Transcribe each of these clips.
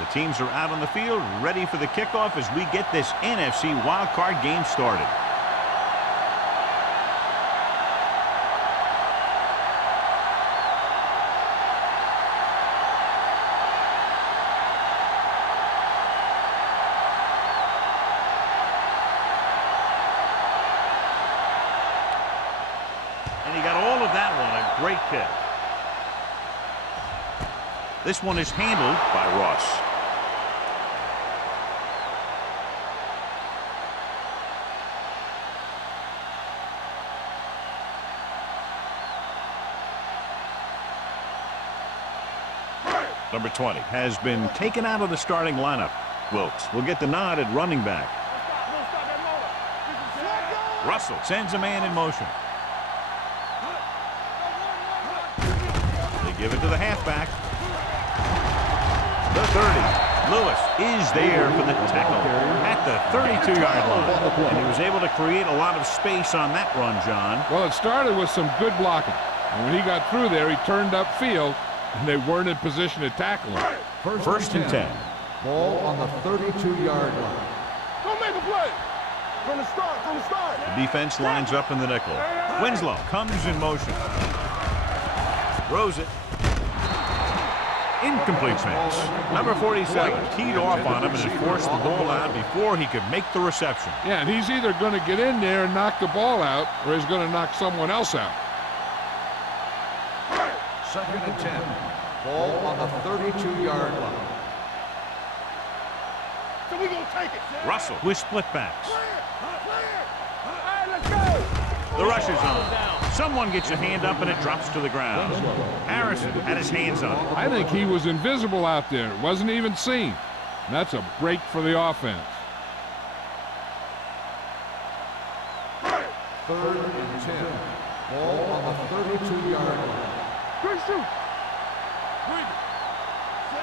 The teams are out on the field, ready for the kickoff as we get this NFC Wildcard game started. And he got all of that one, a great kick. This one is handled by Ross. Number 20 has been taken out of the starting lineup. Wilkes will get the nod at running back. Russell sends a man in motion. They give it to the halfback. The 30. Lewis is there for the tackle at the 32-yard line. And he was able to create a lot of space on that run, John. Well, it started with some good blocking. And when he got through there, he turned upfield, and they weren't in position to tackle him. First and 10. Ball on the 32-yard line. Don't make a play. From the start. The defense lines up in the nickel. Winslow comes in motion. Throws it. Incomplete pass. Number 47 teed off on him and had forced the ball out before he could make the reception. Yeah, and he's either going to get in there and knock the ball out, or he's going to knock someone else out. Second and 10. Ball on the 32-yard line. So we gonna take it. Russell with split backs. All right, let's go. The rush is on. Someone gets a hand up and it drops to the ground. Harrison had his hands on it. I think he was invisible out there. It wasn't even seen. And that's a break for the offense. Third and 10. Ball on the 32-yard line.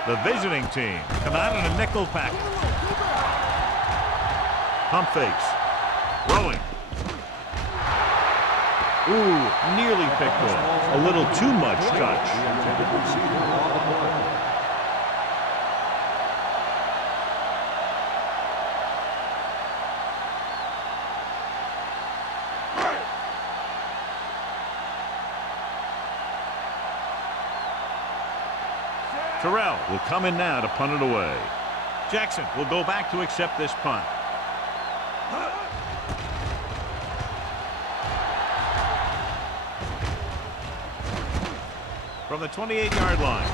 The visiting team come out in a nickel pack. Pump fakes. Rolling. Ooh, nearly picked off. A little too much touch. Terrell will come in now to punt it away. Jackson will go back to accept this punt. From the 28-yard line.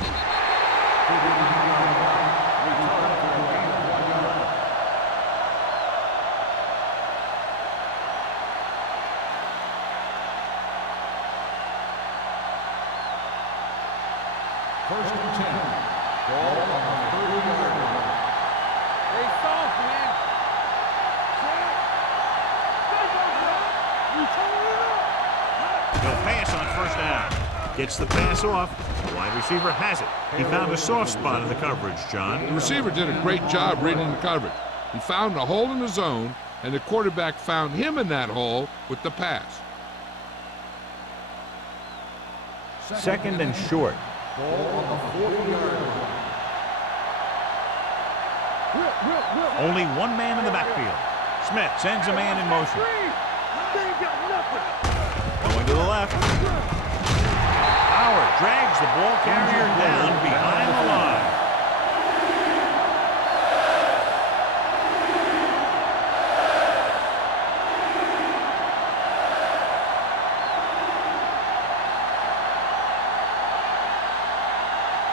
First and 10. Ball on the 30-yard line. Hey, soft, man. He'll pass on first down. Gets the pass off. The wide receiver has it. He found a soft spot in the coverage, John. The receiver did a great job reading the coverage. He found a hole in the zone, and the quarterback found him in that hole with the pass. Second and short. Ball on the 40-yard line. Only one man in the backfield. Smith sends a man in motion. Going to the left. Howard drags the ball carrier down behind the line.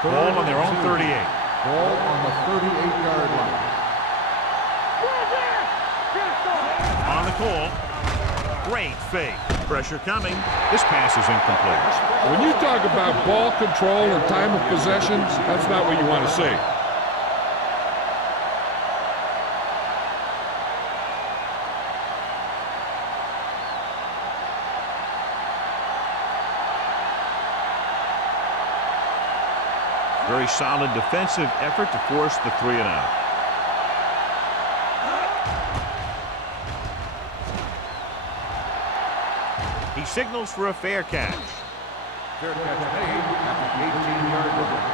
Ball on their own 38. Ball on the 38-yard line. On the call. Great fake. Pressure coming. This pass is incomplete. When you talk about ball control and time of possessions, that's not what you want to see. Very solid defensive effort to force the 3-and-out. He signals for a fair catch. Fair catch made at the 18-yard line.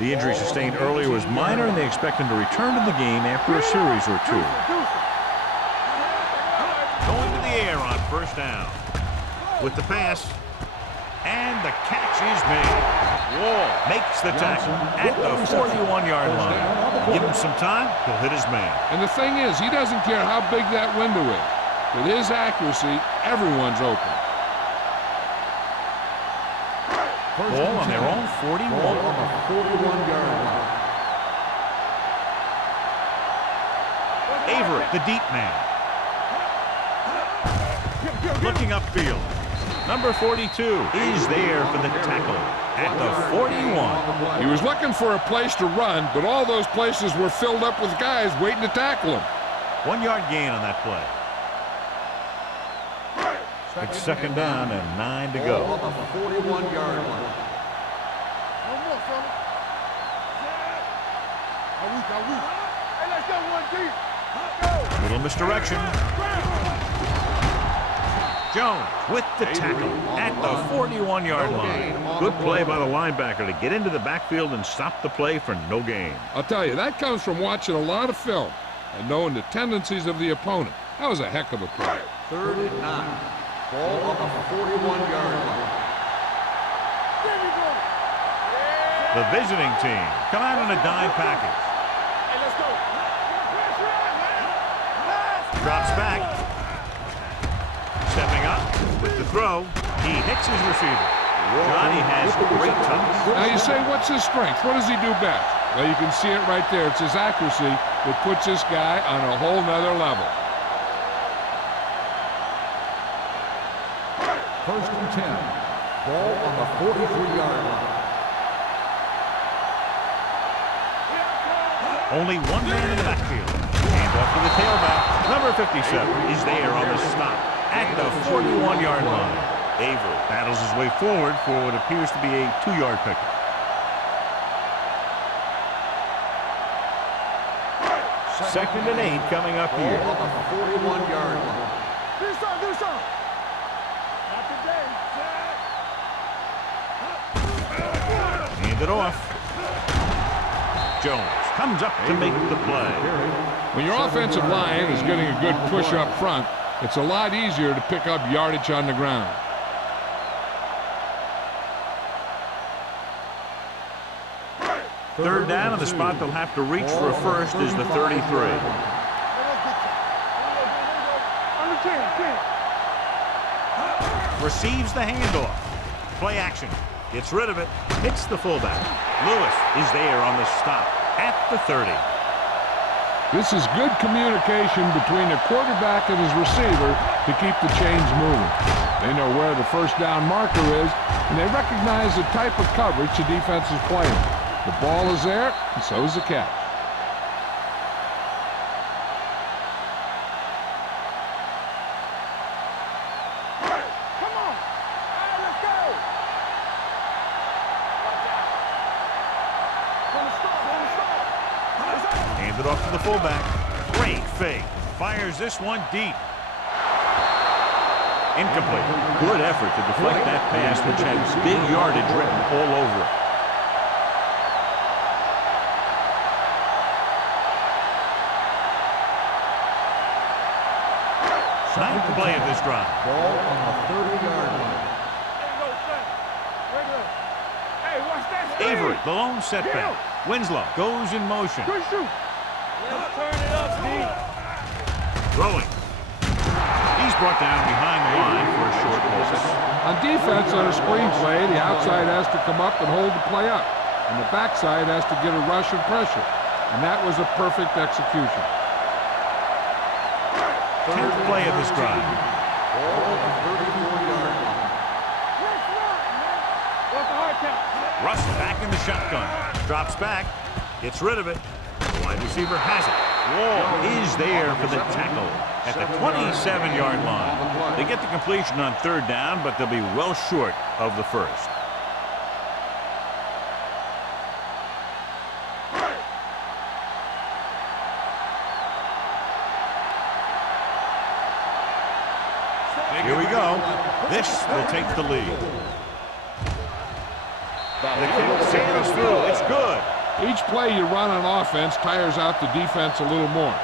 The injury sustained earlier was minor, and they expect him to return to the game after a series or two. Going to the air on first down. With the pass. And the catch is made. Wall makes the tackle at the 41-yard line. Give him some time, he'll hit his man. And the thing is, he doesn't care how big that window is. With his accuracy, everyone's open. Ball on their own 41. Ball on the 41-yard line. Avery, the deep man. Looking upfield. Number 42 is there for the tackle at the 41. He was looking for a place to run, but all those places were filled up with guys waiting to tackle him. 1 yard gain on that play. It's second down and 9 to go. Ball on the 41-yard line. Hey, let's go one deep. Little misdirection. Jones with the tackle at the 41-yard line. Good play by the linebacker to get into the backfield and stop the play for no gain. I'll tell you, that comes from watching a lot of film and knowing the tendencies of the opponent. That was a heck of a play. 3rd and 9. Ball on the 41-yard line. The visiting team come out in a dime package. Hey, let's go. Drops back. Stepping up with the throw. He hits his receiver. Johnny has great touch. Now you say, what's his strength? What does he do best? Well, you can see it right there. It's his accuracy that puts this guy on a whole nother level. 1st and 10. Ball on the 43-yard line. Only one man in the backfield. Hand off to the tailback. Number 57 is there on the stop at the 41-yard line. Avery battles his way forward for what appears to be a 2-yard pickup. Second and 8 coming up here. Ball on the 41-yard line. Do something, do something. Not today. Hand it off. Jones comes up to make the play. When your offensive line is getting a good push up front, it's a lot easier to pick up yardage on the ground. Third down, and the spot they'll have to reach for a first is the 33. Receives the handoff. Play action. Gets rid of it. Hits the fullback. Lewis is there on the stop at the 30. This is good communication between the quarterback and his receiver to keep the chains moving. They know where the first down marker is, and they recognize the type of coverage the defense is playing. The ball is there, and so is the catch. Come on. All right, let's go. Hands it off to the fullback. Great fake. Fires this one deep. Incomplete. Good effort to deflect that pass, which had big yardage written all over it. Ninth play of this drive. Ball on the 30-yard line. Hey, watch that. Avery, the lone setback. Winslow goes in motion. Good shoot. Let's turn it up, D. Throwing. He's brought down behind the line for a short loss. On defense on a screen play, the outside has to come up and hold the play up, and the backside has to get a rush and pressure. And that was a perfect execution. 10th play of this drive. Ball on the 34-yard line. What's the hard count? Russ back in the shotgun. Drops back. Gets rid of it. The wide receiver has it. Wall is there for the tackle at the 27-yard line. They get the completion on third down, but they'll be well short of the first. Here we go. This will take the lead. The kick sails through. It's good. Each play you run on offense tires out the defense a little more.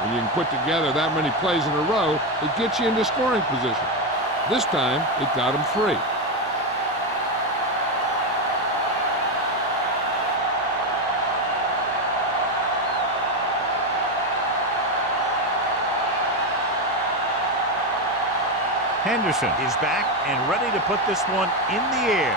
When you can put together that many plays in a row, it gets you into scoring position. This time, it got him free. Henderson is back and ready to put this one in the air.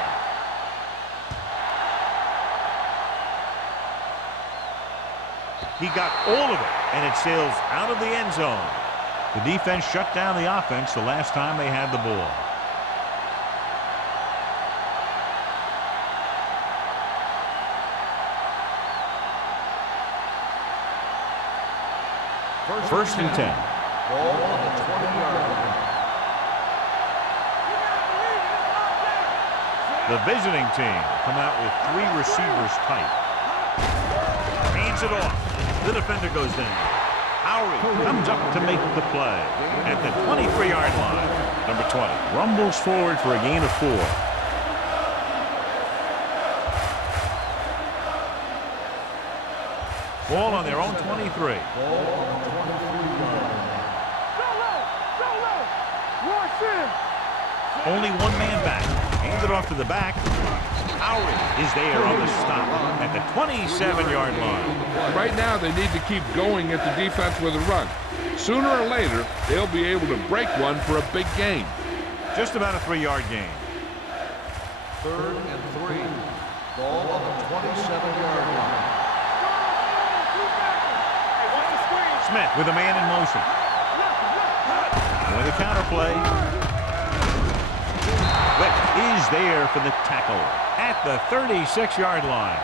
He got all of it, and it sails out of the end zone. The defense shut down the offense the last time they had the ball. First and 10. Ball on the 20-yard line. The visiting team come out with 3 receivers tight. Hands it off. The defender goes down. Howry comes up to make the play at the 23-yard line. Number 20 rumbles forward for a gain of 4. Ball on their own 23. Ball on the 23-yard line. Only one man back. Hands it off to the back. Howry is there on the stop at the 27-yard line. Right now, they need to keep going at the defense with a run. Sooner or later, they'll be able to break one for a big gain. Just about a 3-yard gain. 3rd and 3. Ball on the 27-yard line. Smith with a man in motion. With a counter play. Wick is there for the tackle at the 36-yard line.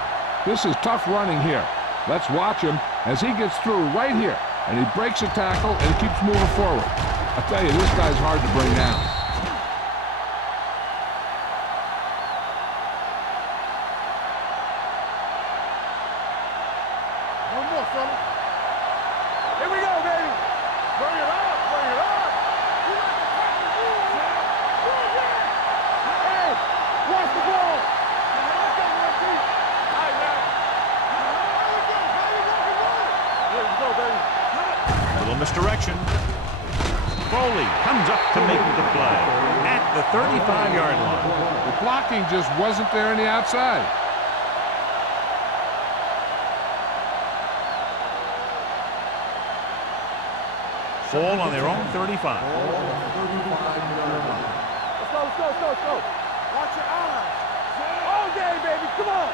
This is tough running here. Let's watch him as he gets through right here. And he breaks a tackle and he keeps moving forward. I tell you, this guy's hard to bring down. One more, fella. Here we go, baby. Bring it up, bring it up. Hey, watch the ball. There you go, baby. Little misdirection. Foley comes up to make the play at the 35-yard line. The blocking just wasn't there on the outside. Fall on their own 35. Ball on the 35-yard line. Let's go, let's go, let's go, let's go. Watch your eyes. All day, baby. Come on.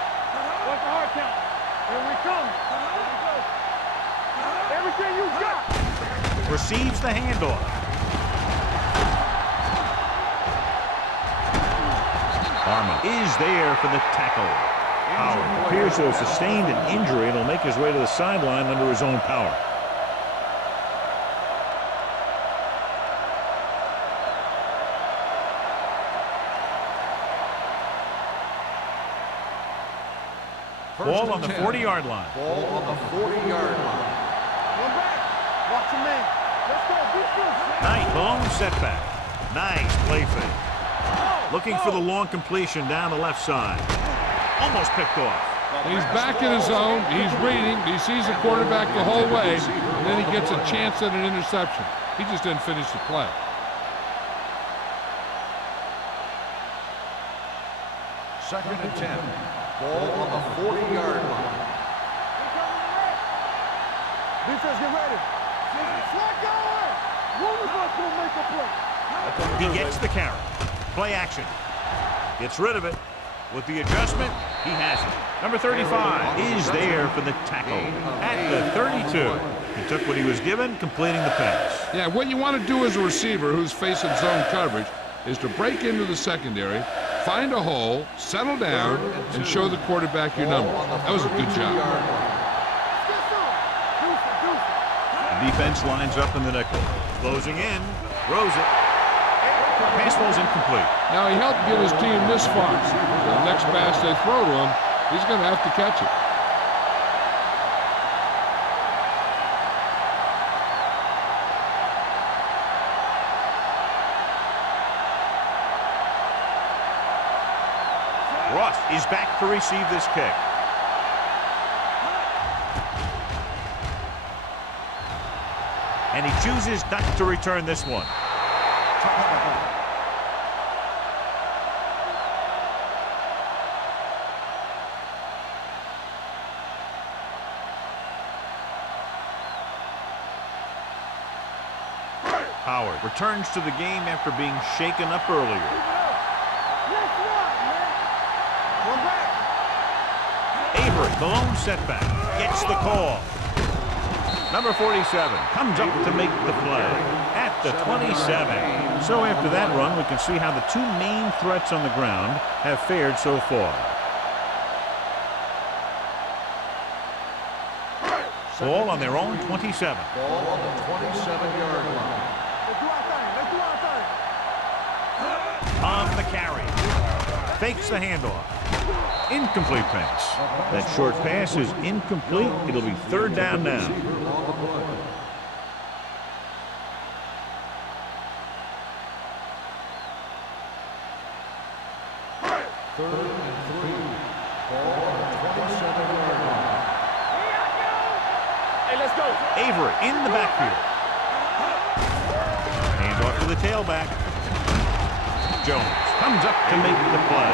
Watch the hard count. Here we come. Everything you got. Receives the handoff. Harmon is there for the tackle. Howard appears to have sustained an injury and will make his way to the sideline under his own power. Ball on the 40-yard line. Ball on the 40-yard line. One back. Watch your man. Let's go. Defense. Nice lone setback. Nice play fake. Looking for the long completion down the left side. Almost picked off. He's back in his zone. He's reading. He sees the quarterback the whole way, and then he gets a chance at an interception. He just didn't finish the play. Second and 10. Ball on the 40-yard line. Defense, get ready. Flat going. One of us will make a play. He gets the carry. Play action. Gets rid of it. With the adjustment, he has it. Number 35 is there for the tackle at the 32. He took what he was given, completing the pass. Yeah, what you want to do as a receiver who's facing zone coverage is to break into the secondary, find a hole, settle down, and show the quarterback your number. That was a good job. The defense lines up in the nickel. Closing in, throws it. Pass ball's incomplete. Now, he helped get his team this far. The next pass they throw to him, he's going to have to catch it. Ross is back to receive this kick. And he chooses not to return this one. Howard returns to the game after being shaken up earlier. Avery, the lone setback, gets the call. Number 47 comes up to make the play at the 27. So after that run, we can see how the two main threats on the ground have fared so far. Ball on their own 27. Ball on the 27-yard line. On the carry. Fakes the handoff. Incomplete pass. That short pass is incomplete. It'll be third down now. Third and 3. Ball on the 27-yard line. Hey, let's go. Avery in the backfield. Handoff to the tailback. Jones comes up to make the play.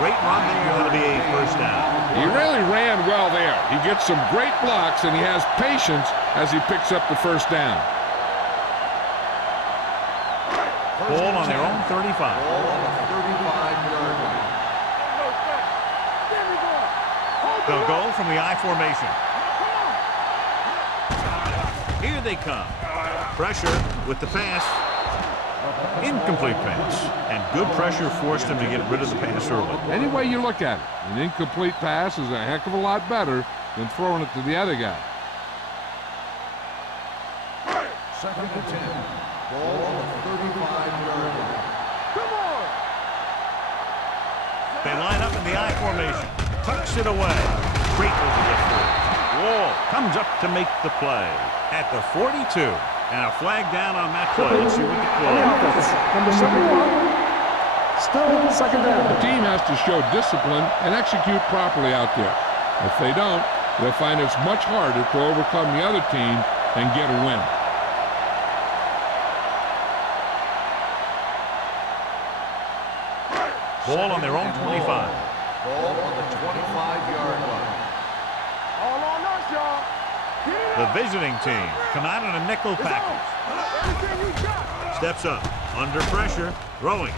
Great run there. That'll be a first down. He really ran well there. He gets some great blocks, and he has patience as he picks up the first down. Ball on their own 35. Ball on the 35-yard line. They'll go from the I formation. Here they come. Pressure with the pass. Incomplete pass. And good pressure forced him to get rid of the pass early. Any way you look at it, an incomplete pass is a heck of a lot better than throwing it to the other guy. Second and 10. Ball on the 35-yard line. Come on. They line up in the I formation. Tucks it away. Great move to get through. Wall comes up to make the play at the 42. And a flag down on that play. Let's see what the call is. Number 71. Still second down. The team has to show discipline and execute properly out there. If they don't, they'll find it's much harder to overcome the other team and get a win. Ball on their own 25. Ball on the 25-yard line. All on us, y'all. The visiting team come out in a nickel package. Everything you got. Steps up. Under pressure. Throwing.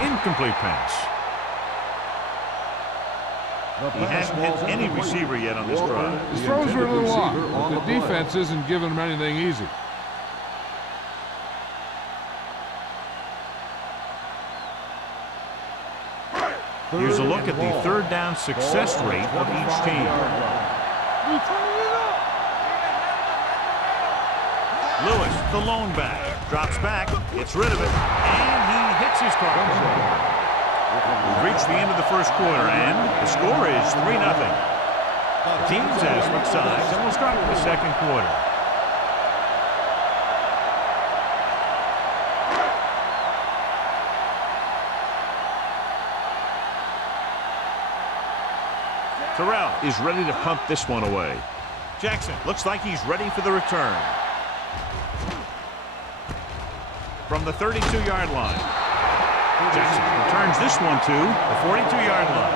Incomplete pass. He hasn't hit any receiver yet on this drive. His throws are a little off, but the defense isn't giving him anything easy. Here's a look at the third down success rate of each team. Lewis, the lone back, drops back, gets rid of it, and he hits his target. We've reached the end of the first quarter, and the score is 3-0. The teams have switched sides, and we'll start with the second quarter. Terrell is ready to pump this one away. Jackson looks like he's ready for the return. From the 32-yard line. Jackson returns this one to the 42-yard line.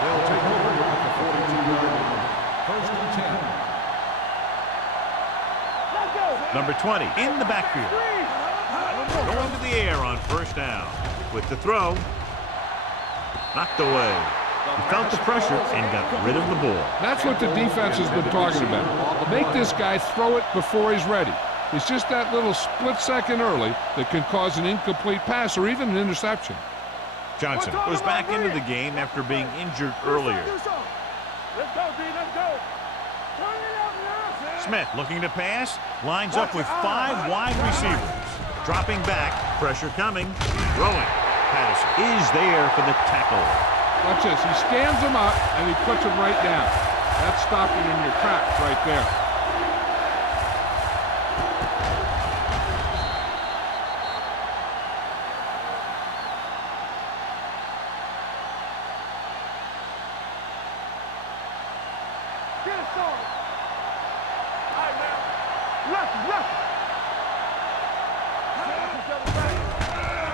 They'll take over at the 42-yard line. First and 10. Number 20 in the backfield. Going to the air on first down. With the throw. Knocked away. He felt the pressure and got rid of the ball. That's what the defense has been talking about. Make this guy throw it before he's ready. It's just that little split second early that can cause an incomplete pass or even an interception. Johnson was back into the game after being injured earlier. Let's go, D. Let's go. Turn it up now. Smith looking to pass. Lines up with 5 wide receivers. Dropping back. Pressure coming. Throwing. Patterson is there for the tackle. Watch this. He stands him up, and he puts him right down. That's stopping in your tracks right there.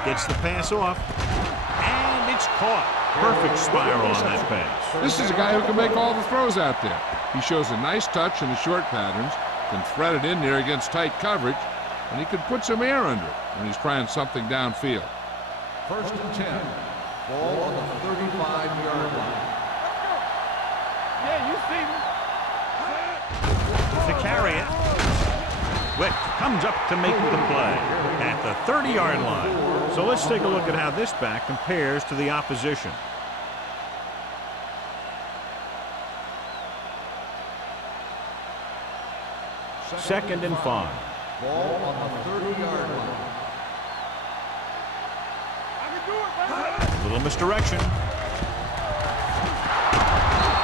Gets the pass off, and it's caught. Perfect spiral on that pass. This is a guy who can make all the throws out there. He shows a nice touch in the short patterns, can thread it in there against tight coverage, and he can put some air under it when he's trying something downfield. 1st and 10. Ball on the 35-yard line. Yeah, you see me. To carry it. Wick comes up to make the play at the 30-yard line. So let's take a look at how this back compares to the opposition. Second and 5. Ball on the 30-yard line. Little misdirection.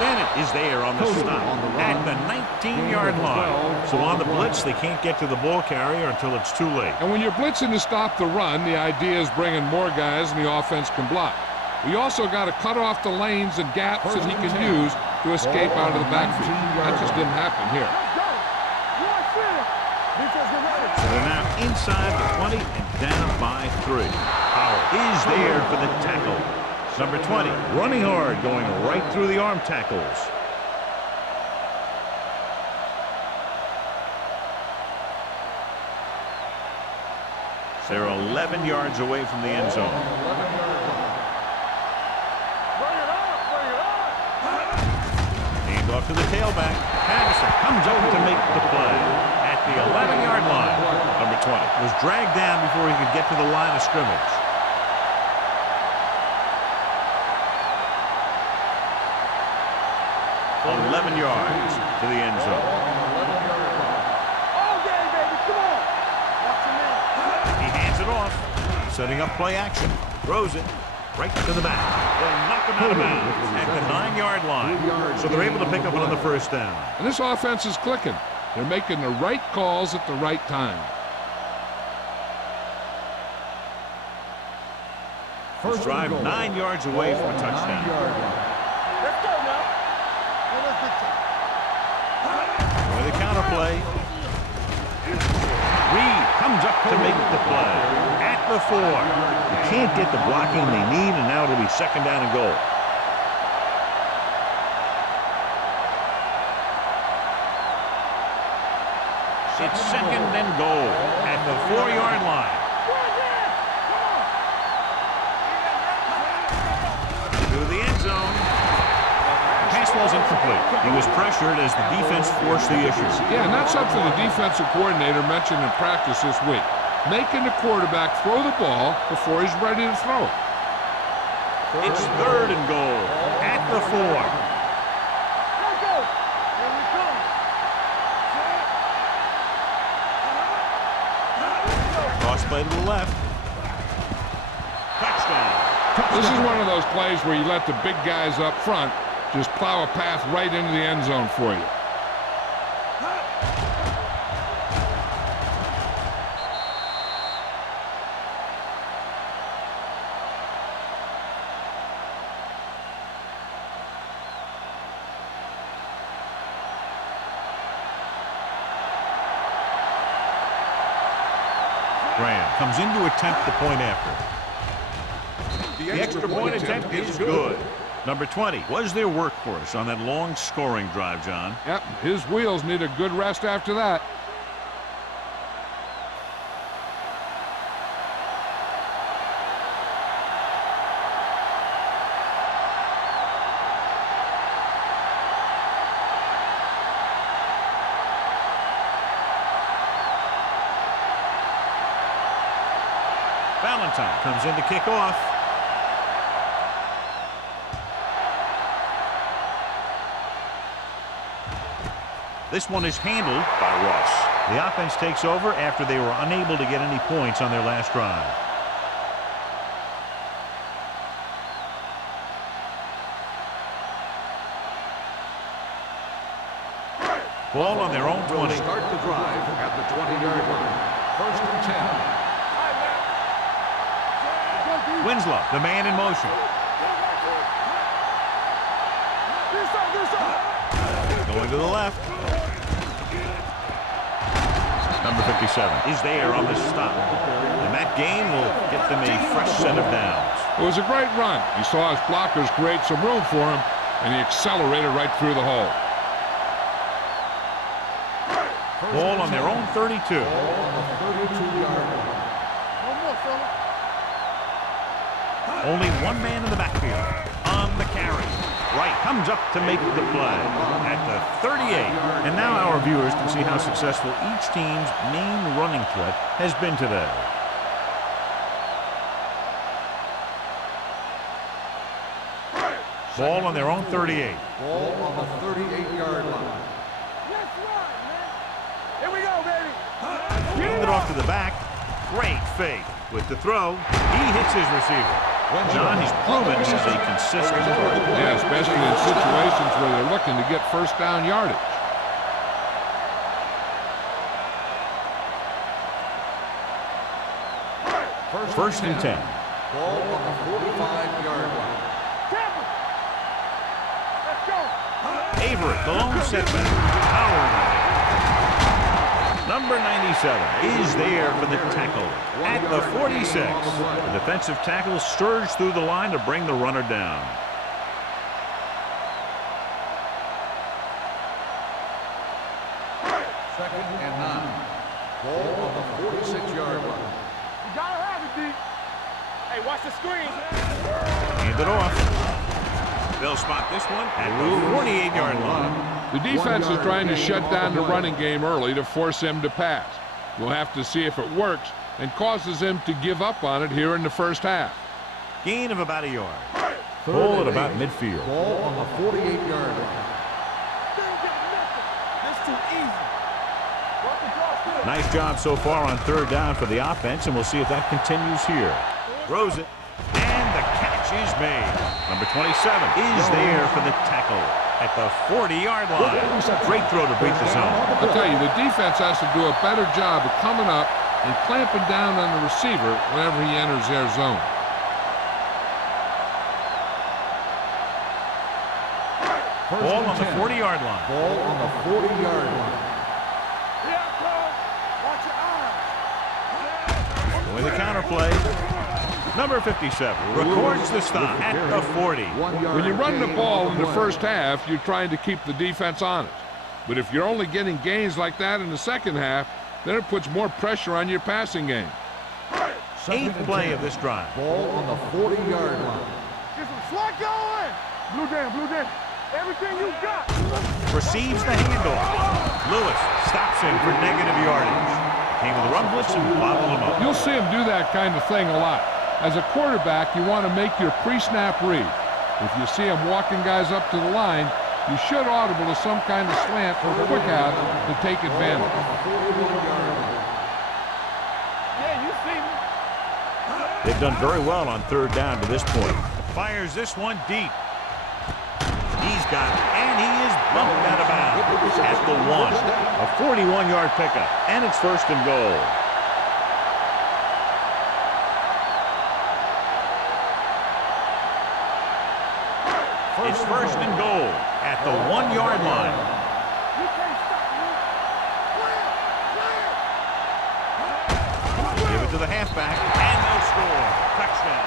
Bennett is there on the stop at the 19-yard line. So on the blitz, they can't get to the ball carrier until it's too late. And when you're blitzing to stop the run, the idea is bringing more guys and the offense can block. We also got to cut off the lanes and gaps that he can use to escape out of the backfield. That just didn't happen here. So they're now inside the 20 and down by 3. Howard is there for the tackle. Number 20, running hard, going right through the arm tackles. They're 11 yards away from the end zone. Hand off to the tailback. Patterson comes up to make the play at the 11-yard line. Number 20 was dragged down before he could get to the line of scrimmage. On 11 yards to the end zone. All day, baby, come on. Watch your man. He hands it off, setting up play action. Throws it right to the back. They'll knock him out of bounds at the 9-yard line. So they're able to pick up another first down. And this offense is clicking. They're making the right calls at the right time. First drive 9 yards away from a touchdown. Let's go now. With a counter play. Reed comes up to make the play at the 4. They can't get the blocking they need, and now it'll be second down and goal. It's second and goal at the 4-yard line. To the end zone. Pass was incomplete. He was pressured as the defense forced the issue. Yeah, and that's something the defensive coordinator mentioned in practice this week. Making the quarterback throw the ball before he's ready to throw it. It's third and goal at the 4. Cross play to the left. Touchdown. This is one of those plays where you let the big guys up front just plow a path right into the end zone for you. Graham comes in to attempt the point after. The extra point attempt is good. Number 20 was their workhorse on that long scoring drive, John. Yep, his wheels need a good rest after that. Valentine comes in to kick off. This one is handled by Ross. The offense takes over after they were unable to get any points on their last drive. Ball on their own 20. Start the drive at the 20-yard line. First and 10. Winslow, the man in motion. Going to the left. Number 57 is there on the stop. And that gain will get them a fresh set of downs. It was a great run. He saw his blockers create some room for him, and he accelerated right through the hole. Ball on their own 32. Ball on the 32-yard line. Only one man in the backfield on the carry. Wright comes up to make the play at the 38. And now our viewers can see how successful each team's main running threat has been today. Ball on their own 38. Ball on the 38-yard line. Here we go, baby. Hand it off to the back. Great fake. With the throw, he hits his receiver. John, he's proven he's a consistent player. Yeah, especially in situations where they're looking to get first down yardage. First and 10. Ball on the 45-yard line. Let's go. Averett, the lone setback. Power. Number 97 is there for the tackle at the 46. The defensive tackle surged through the line to bring the runner down. Second and 9. Ball on the 46-yard line. You gotta have it, D. Hey, watch the screen. Hand it off. They'll spot this one at the 48-yard line. The defense is trying to shut down the running game early to force him to pass. We'll have to see if it works and causes him to give up on it here in the first half. Gain of about a yard. Ball at about midfield. Ball on the 48-yard line. That's too easy. Nice job so far on third down for the offense, and we'll see if that continues here. Throws it, and the catch is made. Number 27 is there for the tackle at the 40-yard line. Great throw to beat the zone. I'll tell you, the defense has to do a better job of coming up and clamping down on the receiver whenever he enters their zone. Ball on the 40-yard line. Ball on the 40-yard line. Going the counter play. Number 57 records the stop at the 40. When you run the ball in the first half, you're trying to keep the defense honest. But if you're only getting gains like that in the second half, then it puts more pressure on your passing game. Eighth play of this drive. Ball on the 40-yard line. Get some slack going. Blue down. Everything you got. Receives the handoff. Lewis stops him for negative yardage. Came with a run blitz and bottled him up. You'll see him do that kind of thing a lot. As a quarterback, you want to make your pre-snap read. If you see him walking guys up to the line, you should audible to some kind of slant or quick out to take advantage. Yeah, you see me. They've done very well on third down to this point. Fires this one deep. He's got it, and he is bumped out of bounds at the 1. A 41-yard pickup, and it's first and goal. It's first and goal at the 1-yard line. You can't stop me. Give it to the halfback, and they'll score. Touchdown.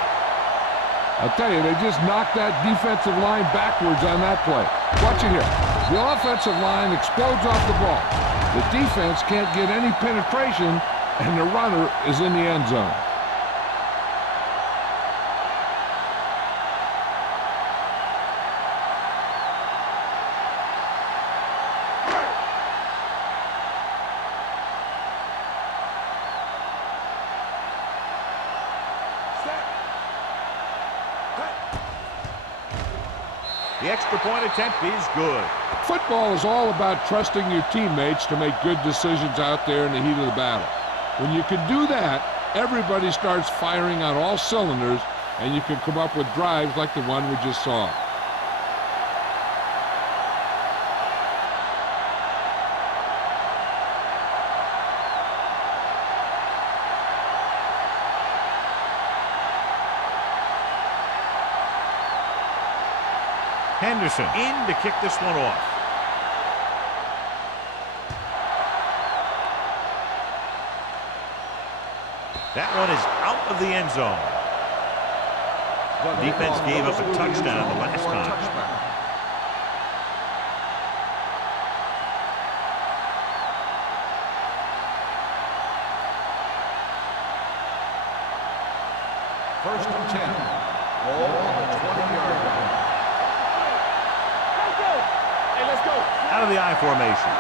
I'll tell you, they just knocked that defensive line backwards on that play. Watch it here. The offensive line explodes off the ball. The defense can't get any penetration, and the runner is in the end zone. The extra point attempt is good. Football is all about trusting your teammates to make good decisions out there in the heat of the battle. When you can do that, everybody starts firing on all cylinders, and you can come up with drives like the one we just saw. Henderson in to kick this one off. That one is out of the end zone. Defense gave up a touchdown the last time. First and 10. Ball on the 20-yard line. Let's go. Hey, let's go. Out of the I formation.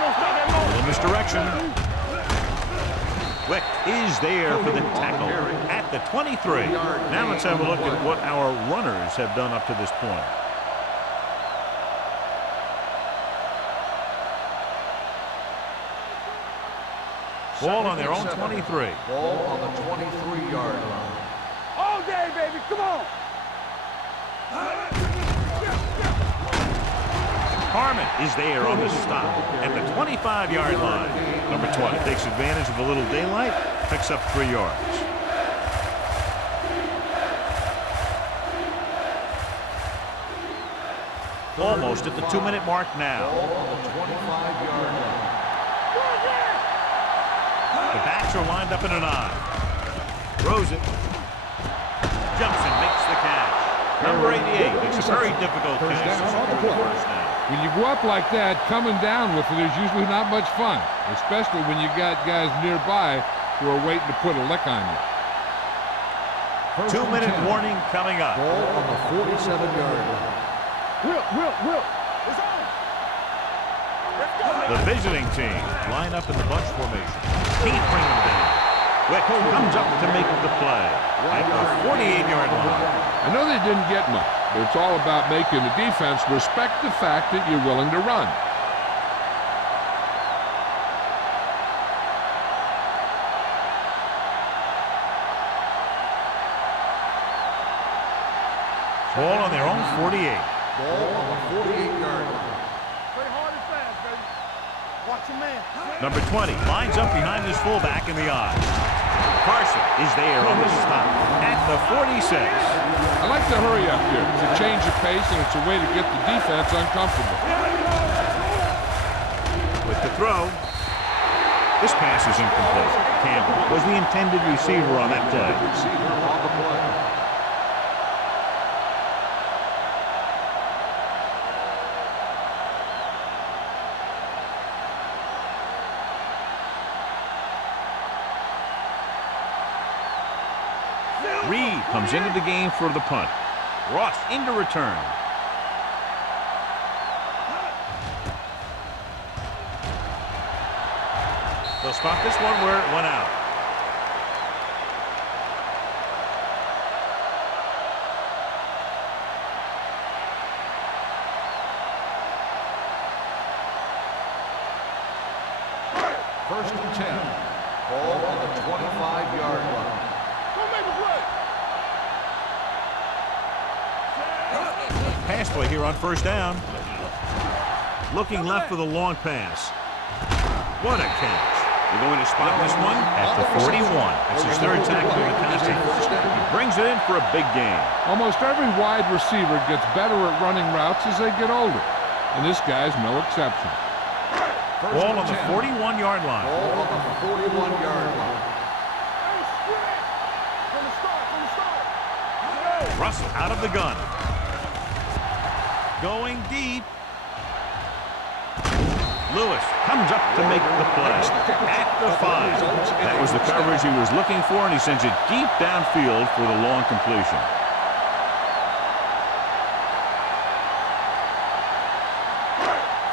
No stop that low. Little misdirection. Wick is there for the tackle at the 23. Now let's have a look at what our runners have done up to this point. Ball on their own 23. Ball on the 23-yard line. All day, baby. Come on. Harmon is there on the stop at the 25-yard line. Number 20 takes advantage of a little daylight, picks up 3 yards. Almost at the 2-minute mark now. Ball on the 25-yard line. The backs are lined up in an I. Throws it. Jumps and makes the catch. Number 88 makes a very difficult catch. First down. When you go up like that, coming down with it is usually not much fun, especially when you got guys nearby who are waiting to put a lick on you. 2-minute warning coming up. Ball on the 47-yard line. Will. It's on. Let's go. The visiting team line up in the bunch formation. Can't bring them down. Wick comes up to make the play at the 48-yard line. I know they didn't get much, but it's all about making the defense respect the fact that you're willing to run. Ball on their own 48. Ball on the 48-yard line. Play hard and fast, baby. Watch your man. Number 20 lines up behind his fullback in the I. Carson is there on the stop at the 46. I like the hurry up here. It's a change of pace, and it's a way to get the defense uncomfortable. With the throw. This pass is incomplete. Campbell was the intended receiver on that play. Receiver on the play. Reed comes into the game for the punt. Ross into return. They'll spot this one where it went out. First and 10. Ball on the 25-yard line. Don't make a play. Pass play here on first down. Looking left for the long pass. What a catch. We're going to spot this one at the 41. It's his third tackle of the contest. He brings it in for a big gain. Almost every wide receiver gets better at running routes as they get older, and this guy's no exception. Ball on the 41-yard line. Ball on the 41-yard line. From the start. Russell out of the gun. Going deep. Lewis comes up to make the play at the 5. That was the coverage he was looking for, and he sends it deep downfield for the long completion.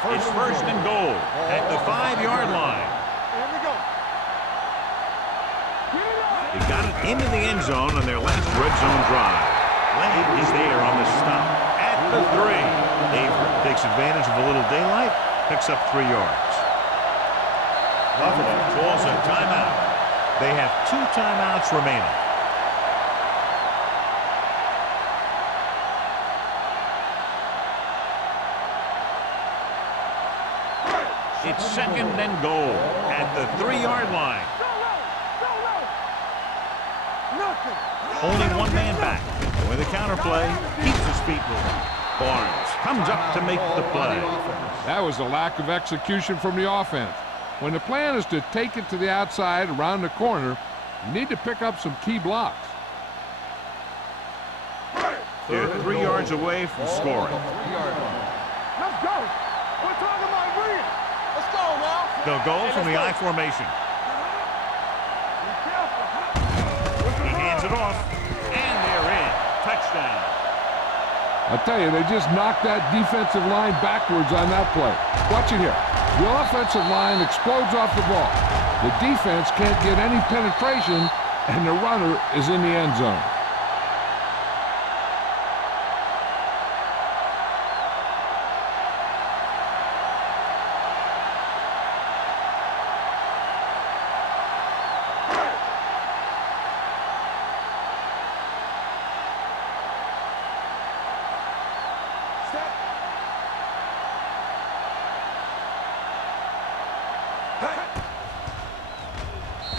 It's first and goal at the 5-yard line. Here we go. They got it into the end zone on their last red zone drive. Lenny is there on the stop at the 3. Avery takes advantage of a little daylight, picks up 3 yards. Buffalo calls a timeout. They have 2 timeouts remaining. It's second and goal at the 3-yard line. No. Only one man back. With the counterplay, keeps his feet moving. Barnes comes up to make the play. That was a lack of execution from the offense. When the plan is to take it to the outside around the corner, you need to pick up some key blocks. They're 3 yards away from scoring. Let's go. We're talking about Green. Let's go now. They'll go from the I formation. He hands it off, and they're in. Touchdown. I tell you, they just knocked that defensive line backwards on that play. Watch it here. The offensive line explodes off the ball. The defense can't get any penetration, and the runner is in the end zone.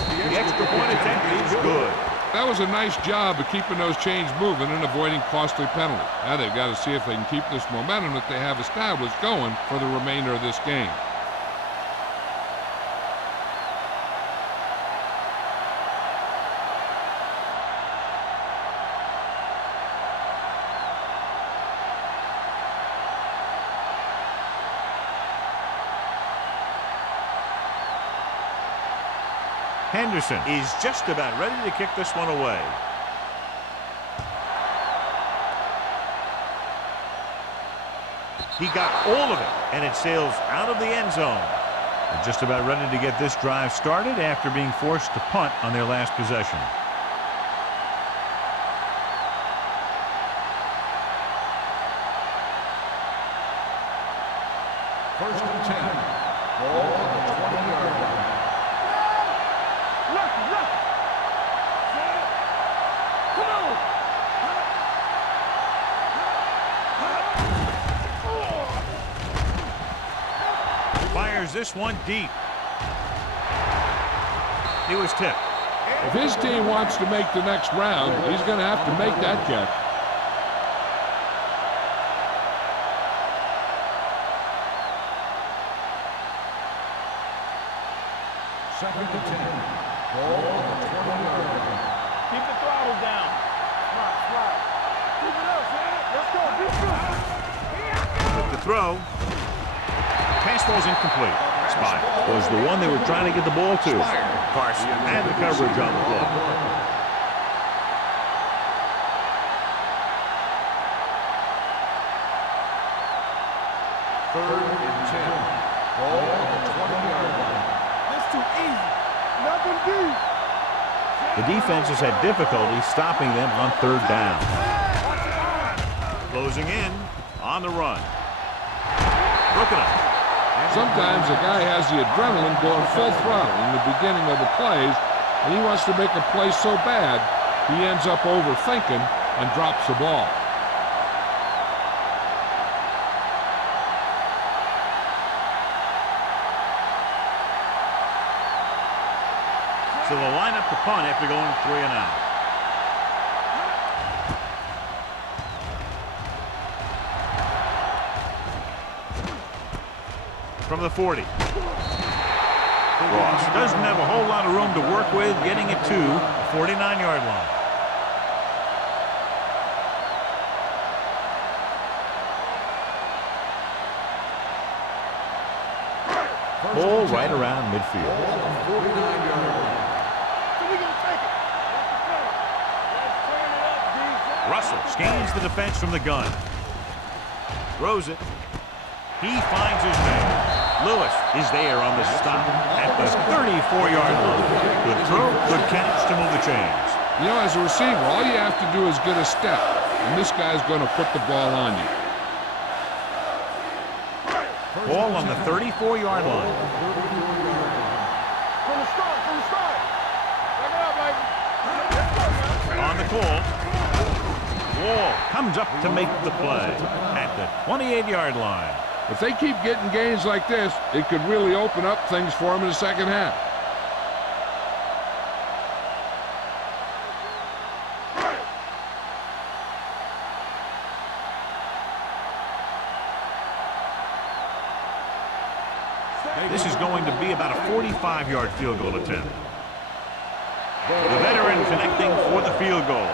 The extra point attempt is good. That was a nice job of keeping those chains moving and avoiding costly penalties. Now they've got to see if they can keep this momentum that they have established going for the remainder of this game. Henderson is just about ready to kick this one away. He got all of it, and it sails out of the end zone. They're just about ready to get this drive started after being forced to punt on their last possession. First and 10. Ball on the 20-yard line. Fires this one deep. He was tipped. If his team wants to make the next round, he's going to have to make that catch. Second and 10. Ball on the 20-yard line. Keep the throttle down. Slide. Keep it up, man. Let's go. Be true. With the throw. Pass ball's incomplete. Spot was the one they were trying to get the ball to. Carson had the coverage on the play. Third and 10. Ball on the 20-yard line. That's too easy. Nothing deep. The defense has had difficulty stopping them on third down. Closing in on the run. Broken up. Sometimes a guy has the adrenaline going full throttle in the beginning of the plays, and he wants to make a play so bad, he ends up overthinking and drops the ball. So they'll line up the punt after going 3 and out. From the 40. Ross doesn't have a whole lot of room to work with, getting it to the 49-yard line. Ball right around midfield. 49-yard line. So we gonna take it. Let's turn it up, defense. Russell scans the defense from the gun. Throws it. He finds his man. Lewis is there on the stop at the 34-yard line. Good throw, good catch to move the chains. You know, as a receiver, all you have to do is get a step, and this guy's going to put the ball on you. Ball on the 34-yard line. From the start. Back it up, baby. Let's go, man. On the call. Wall comes up to make the play at the 28-yard line. If they keep getting gains like this, it could really open up things for them in the second half. be about a 45-yard field goal attempt. The veteran connecting for the field goal.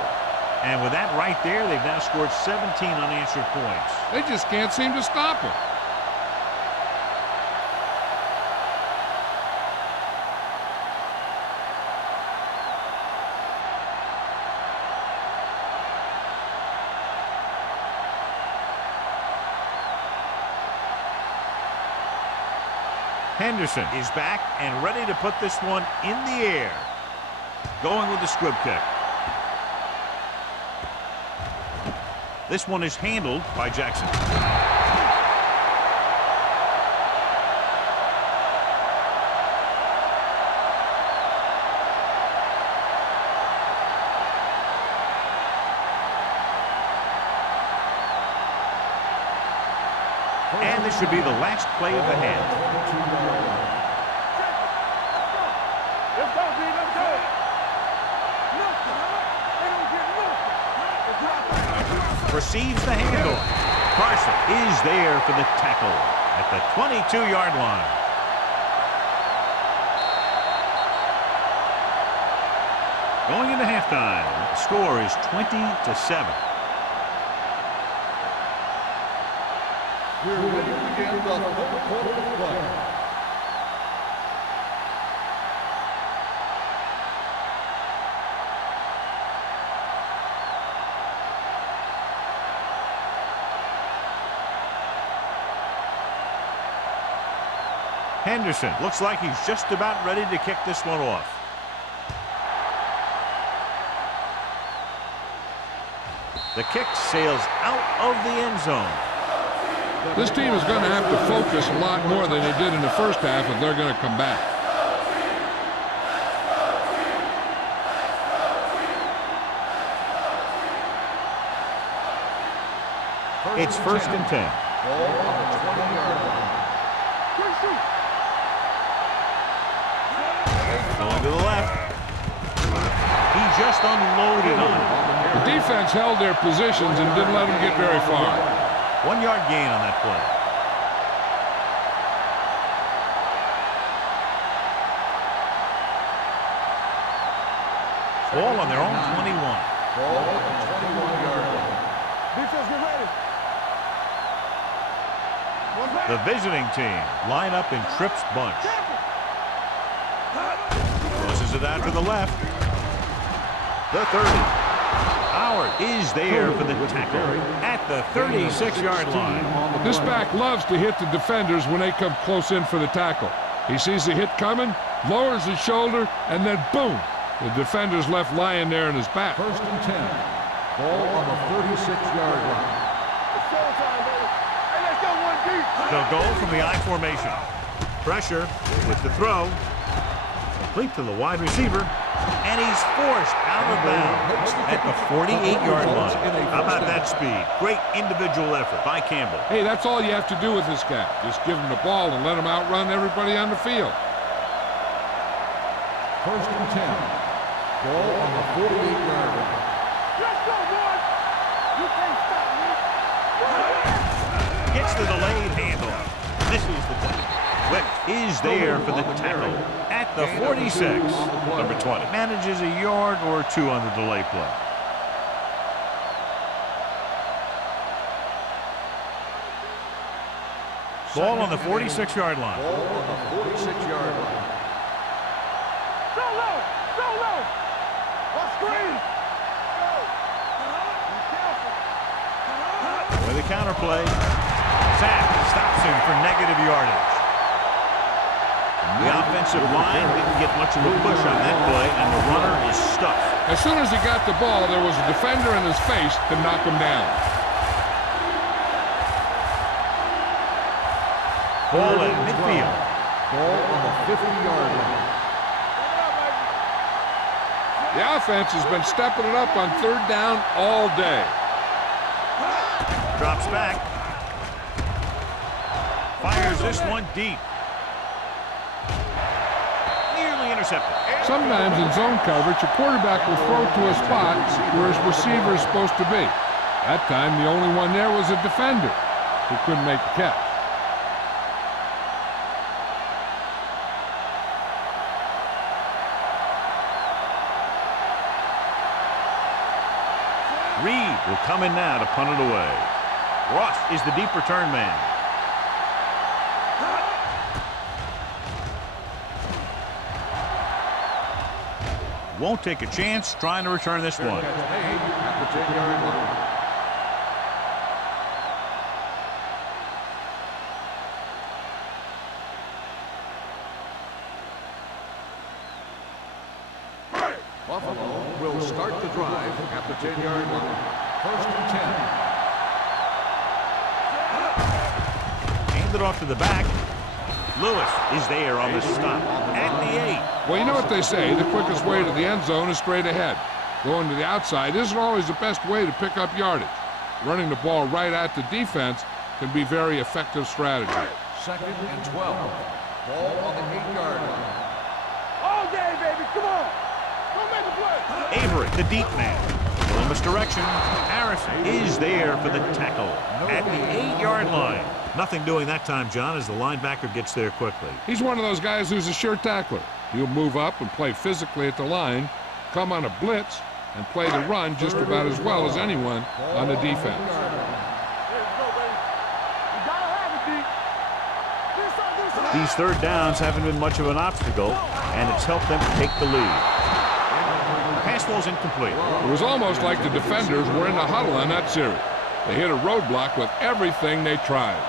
And with that right there, they've now scored 17 unanswered points. They just can't seem to stop him. Henderson is back and ready to put this one in the air. Going with the squib kick. This one is handled by Jackson. And this should be the last play of the half. Let's go, B, let's go. Receives the handoff. Carson is there for the tackle at the 22-yard line. Going into halftime, the score is 20-7. We're ready to begin the third quarter of play. Henderson looks like he's just about ready to kick this one off. The kick sails out of the end zone. This team is going to have to focus a lot more than they did in the first half if they're going to come back. It's 1st and 10. Ball on the 20-yard line. Going to the left. He just unloaded on it. The defense held their positions and didn't let them get very far. 1-yard gain on that play. Ball on their own 21. Ball on the 21-yard line. Defense, get ready. The visiting team line up in Tripp's bunch. Crosses it out to the left. The 30. Howard is there for the tackle at the 36-yard line. This back loves to hit the defenders when they come close in for the tackle. He sees the hit coming, lowers his shoulder, and then boom, the defender's left lying there in his back. 1st and 10. Ball on the 36-yard line. It's showtime, baby. Hey, let's go, 1 deep. They'll go from the I formation. Pressure with the throw. Complete to the wide receiver. And he's forced out of bounds at the 48-yard line. How about that speed? Great individual effort by Campbell. Hey, that's all you have to do with this guy. Just give him the ball and let him outrun everybody on the field. 1st and 10. Ball on the 48-yard line. Let's go, boys. You can't stop me. Gets the delayed handoff. Misses the tackle. Wick is there for the tackle at the 46. Number 20 manages a yard or two on the delay play. Ball on the 46-yard line. Ball on the 46-yard line. Go low. Go low. What screen? With a counter play. Sack stops him for negative yardage. The offensive line didn't get much of a push on that play, and the runner is stuck. As soon as he got the ball, there was a defender in his face to knock him down. Ball at midfield. Ball on the 50-yard line. The offense has been stepping it up on 3rd down all day. Drops back. Fires this one deep. Nearly intercepted. Sometimes in zone coverage, a quarterback will throw to a spot where his receiver is supposed to be. That time, the only one there was a defender who couldn't make the catch. Reed will come in now to punt it away. Ross is the deep return man. Won't take a chance trying to return this one. At the 10-yard line. Buffalo will start the drive at the 10-yard line. First and 10. Hand it off to the back. Lewis is there on the stop at the 8. Well, you know what they say, the quickest way to the end zone is straight ahead. Going to the outside isn't always the best way to pick up yardage. Running the ball right at the defense can be very effective strategy. Second and 12. Ball on the 8-yard line. All day, baby. Come on. Don't make a play. Avery, the deep man. Little misdirection. Harrison is there for the tackle at the 8-yard line. Nothing doing that time, John, as the linebacker gets there quickly. He's one of those guys who's a sure tackler. He'll move up and play physically at the line, come on a blitz, and play the run just about as well as anyone on the defense. These third downs haven't been much of an obstacle, and it's helped them take the lead. Pass ball's incomplete. It was almost like the defenders were in the huddle on that series. They hit a roadblock with everything they tried.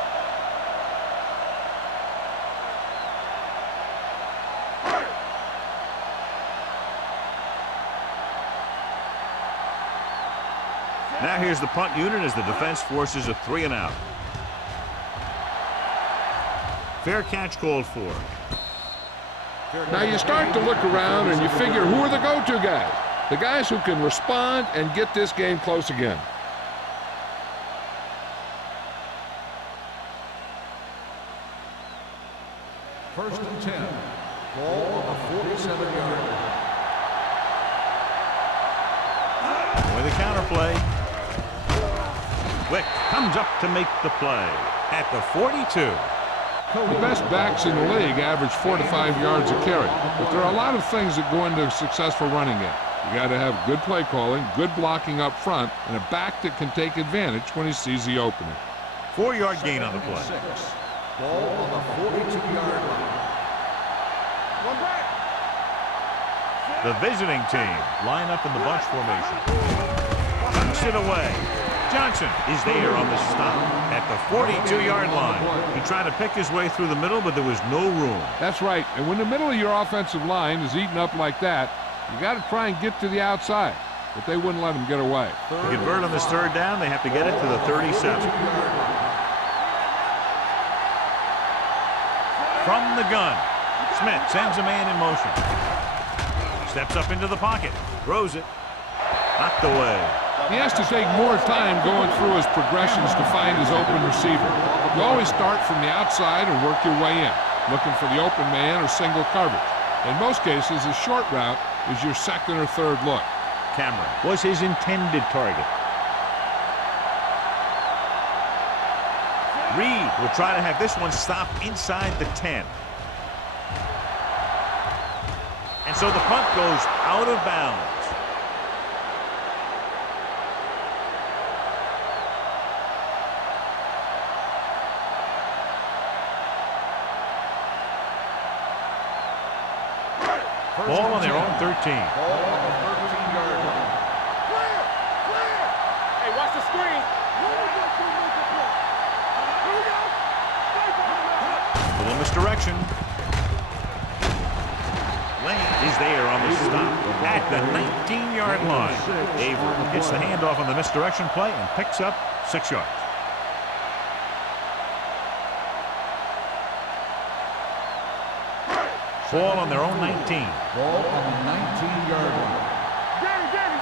Now here's the punt unit as the defense forces a 3-and-out. Fair catch called for. Now you start to look around and you figure, who are the go-to guys? The guys who can respond and get this game close again. First and 10. Ball on the 47-yard line. With a counterplay. Wick comes up to make the play at the 42. The best backs in the league average 4 to 5 yards a carry, but there are a lot of things that go into a successful running game. You got to have good play calling, good blocking up front, and a back that can take advantage when he sees the opening. 4-yard gain on the play. 6. Ball on the 42-yard line. One back. The visiting team line up in the bunch formation. Punts it away. Johnson is there on the stop at the 42-yard line. He tried to pick his way through the middle, but there was no room. That's right, and when the middle of your offensive line is eaten up like that, you got to try and get to the outside, but they wouldn't let him get away. To convert on this third down, they have to get it to the 37. From the gun, Smith sends a man in motion. Steps up into the pocket, throws it, knocked away. He has to take more time going through his progressions to find his open receiver. You always start from the outside and work your way in, looking for the open man or single coverage. In most cases, a short route is your second or third look. Cameron was his intended target. Reed will try to have this one stop inside the 10. And so the punt goes out of bounds. Ball on their own 13. Ball on the 13-yard line. Clear! Clear! Hey, watch the screen. Little misdirection. Lane is there on the stop at the 19-yard line. Avery gets the handoff on the misdirection play and picks up 6 yards. Ball on their own 19. Ball on the 19-yard line. Danny.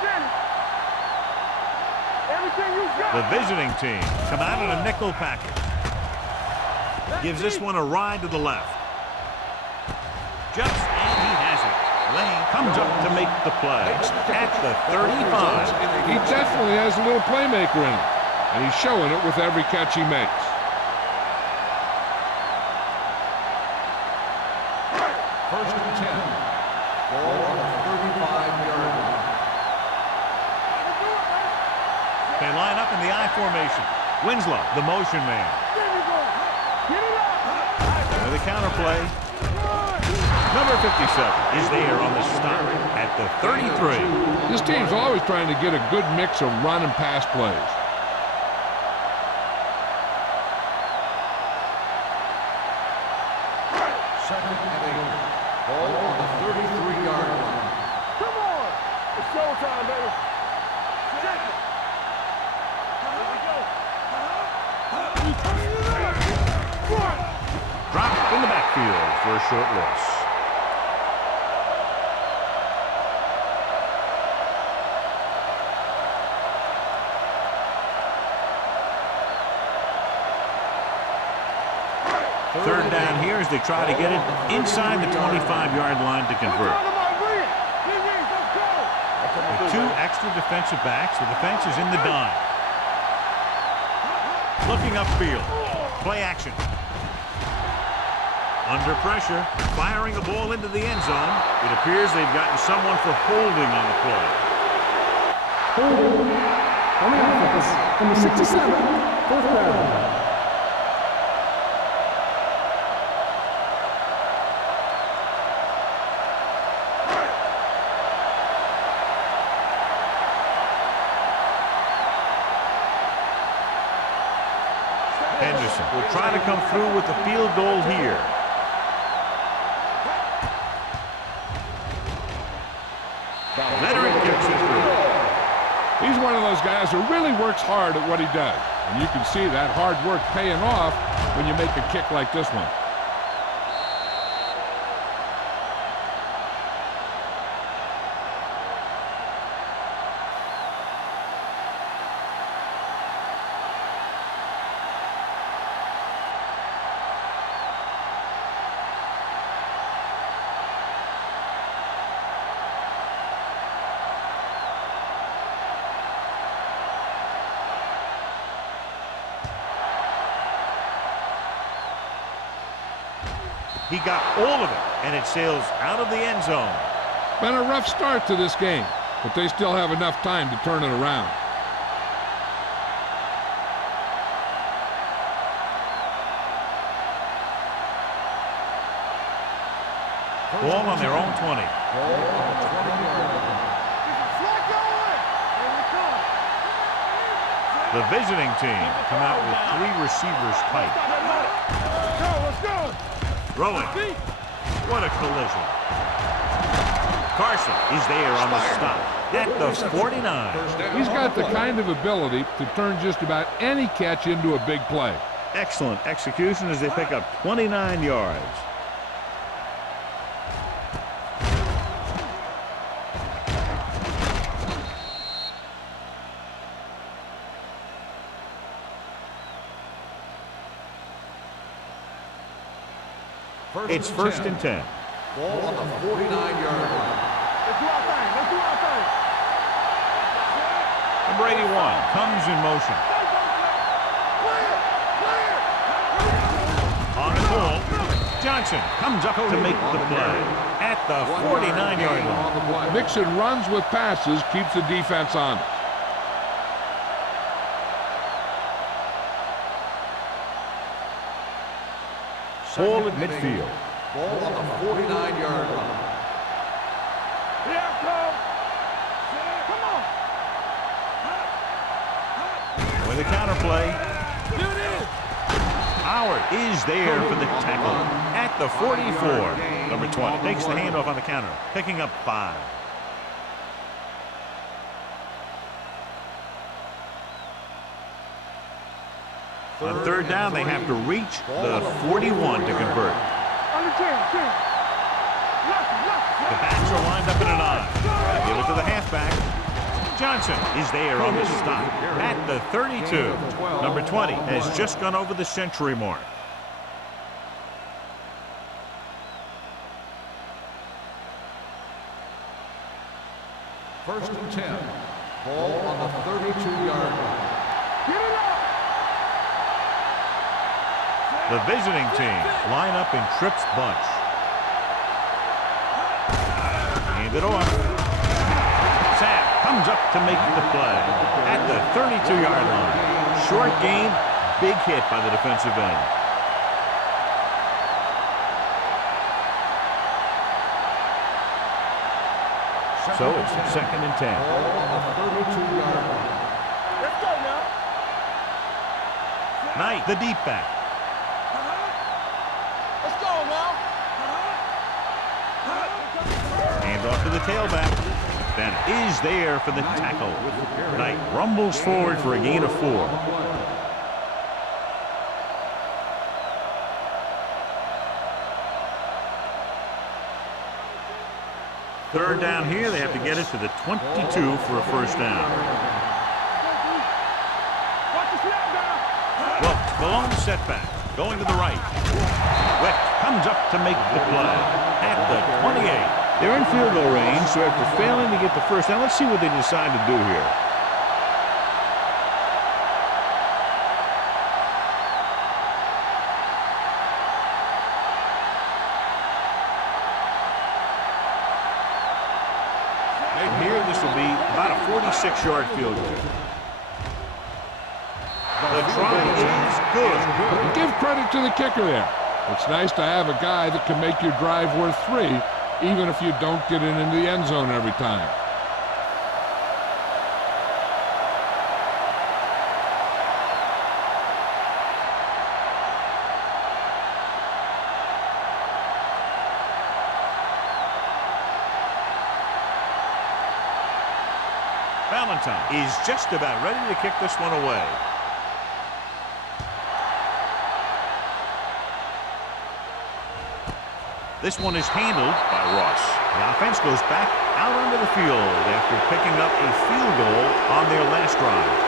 Everything you got. The visiting team come out in a nickel package. Gives this one a ride to the left. Jumps, and he has it. Lane comes up to make the play at the 35. He definitely has a little playmaker in him, and he's showing it with every catch he makes. First and 10. Ball on the 35-yard line. the I formation. Winslow, the motion man. With a counter play. Number 57 is there on the stop at the 33. This team's always trying to get a good mix of run and pass plays. Second and 8. Ball on the 33-yard line. Come on! It's showtime, baby. Check it. Here we go. Dropped in the backfield for a short loss. Third down here as they try to get it inside the 25-yard line to convert. With two extra defensive backs, the defense is in the dime. Looking upfield. Play action. Under pressure, firing the ball into the end zone. It appears they've gotten someone for holding on the play. Holding on the offense from the 67, fourth down. Henderson will try to come through with the field goal here. Veteran kicks it through. He's one of those guys who really works hard at what he does. And you can see that hard work paying off when you make a kick like this one. He got all of it, and it sails out of the end zone. Been a rough start to this game, but they still have enough time to turn it around. Ball on their own 20. Ball on the 20-yard line. The visiting team come out with three receivers tight. Let's go! Throwing. What a collision. Carson is there on the stop at the 49. He's got the kind of ability to turn just about any catch into a big play. Excellent execution as they pick up 29 yards. It's first and 10. Ball on the 49-yard line. Let's do our thing. Let's do our thing. Number 81 comes in motion. On the ball, Johnson comes up to make the play at the 49-yard line. Mixing runs with passes keeps the defense on. Ball at midfield. Ball on the 49-yard line. Here it comes. Come on. With a counter play. Howard is there for the tackle at the 44. Number 20 takes the handoff on the counter, picking up 5. On third down, they have to reach the 41 to convert. On the 10. The backs are lined up in an I. Give it to the halfback. Johnson is there on the stop at the 32. Number 20 has just gone over the century mark. First and 10. Ball on the 32-yard line. Get it up. The visiting team line up in Tripp's bunch. Hand it off. Sam comes up to make the play at the 32-yard line. Short gain, big hit by the defensive end. So it's 2nd and 10. Let's go now. Knight, the deep back. Let's go now. Hand off to the tailback. Then is there for the tackle. Knight rumbles forward for a gain of 4. Third down here, they have to get it to the 22 for a first down. Well, the long setback, going to the right. Wick comes up to make the play at the 28. They're in field goal range, so after failing to get the first down, let's see what they decide to do here. Here, this will be about a 46-yard field goal. The try is good. Give credit to the kicker there. It's nice to have a guy that can make your drive worth 3, even if you don't get it into the end zone every time. Valentine is just about ready to kick this one away. This one is handled by Ross. The offense goes back out onto the field after picking up a field goal on their last drive.